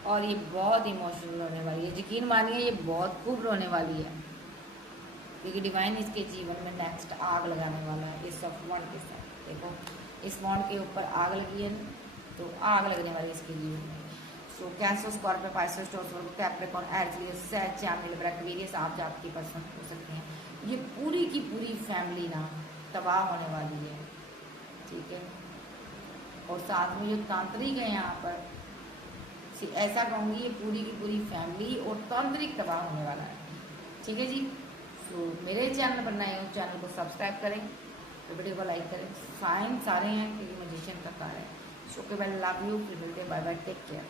और ये बहुत इमोशनल होने वाली है, यकीन मानिए ये बहुत खूब रोने वाली है। क्योंकि डिवाइन इसके जीवन में नेक्स्ट आग लगाने वाला है इस बॉन्ड के साथ। देखो इस बॉन्ड के ऊपर आग लगी है ना, तो आग लगने वाली है इसके जीवन में। So Cancer, Scorpio, Pisces, Taurus, Capricorn, Aries, sage, Gemini, Libra, Aquarius आप आपकी पर्सन हो सकते हैं। ये पूरी की पूरी फैमिली ना तबाह होने वाली है, ठीक है। और साथ में जो तांत्रिक है यहाँ पर, ऐसा कहूँगी ये पूरी की पूरी फैमिली और तांत्रिक तबाह होने वाला है, ठीक है जी। तो मेरे चैनल पर नए हो, चैनल को सब्सक्राइब करें, तो वीडियो को लाइक करें। साइन सारे हैं क्योंकि मैजिशियन का कार्य है। सो के बाय, लव यू, फिर मिलते हैं, बाय बाय, टेक केयर।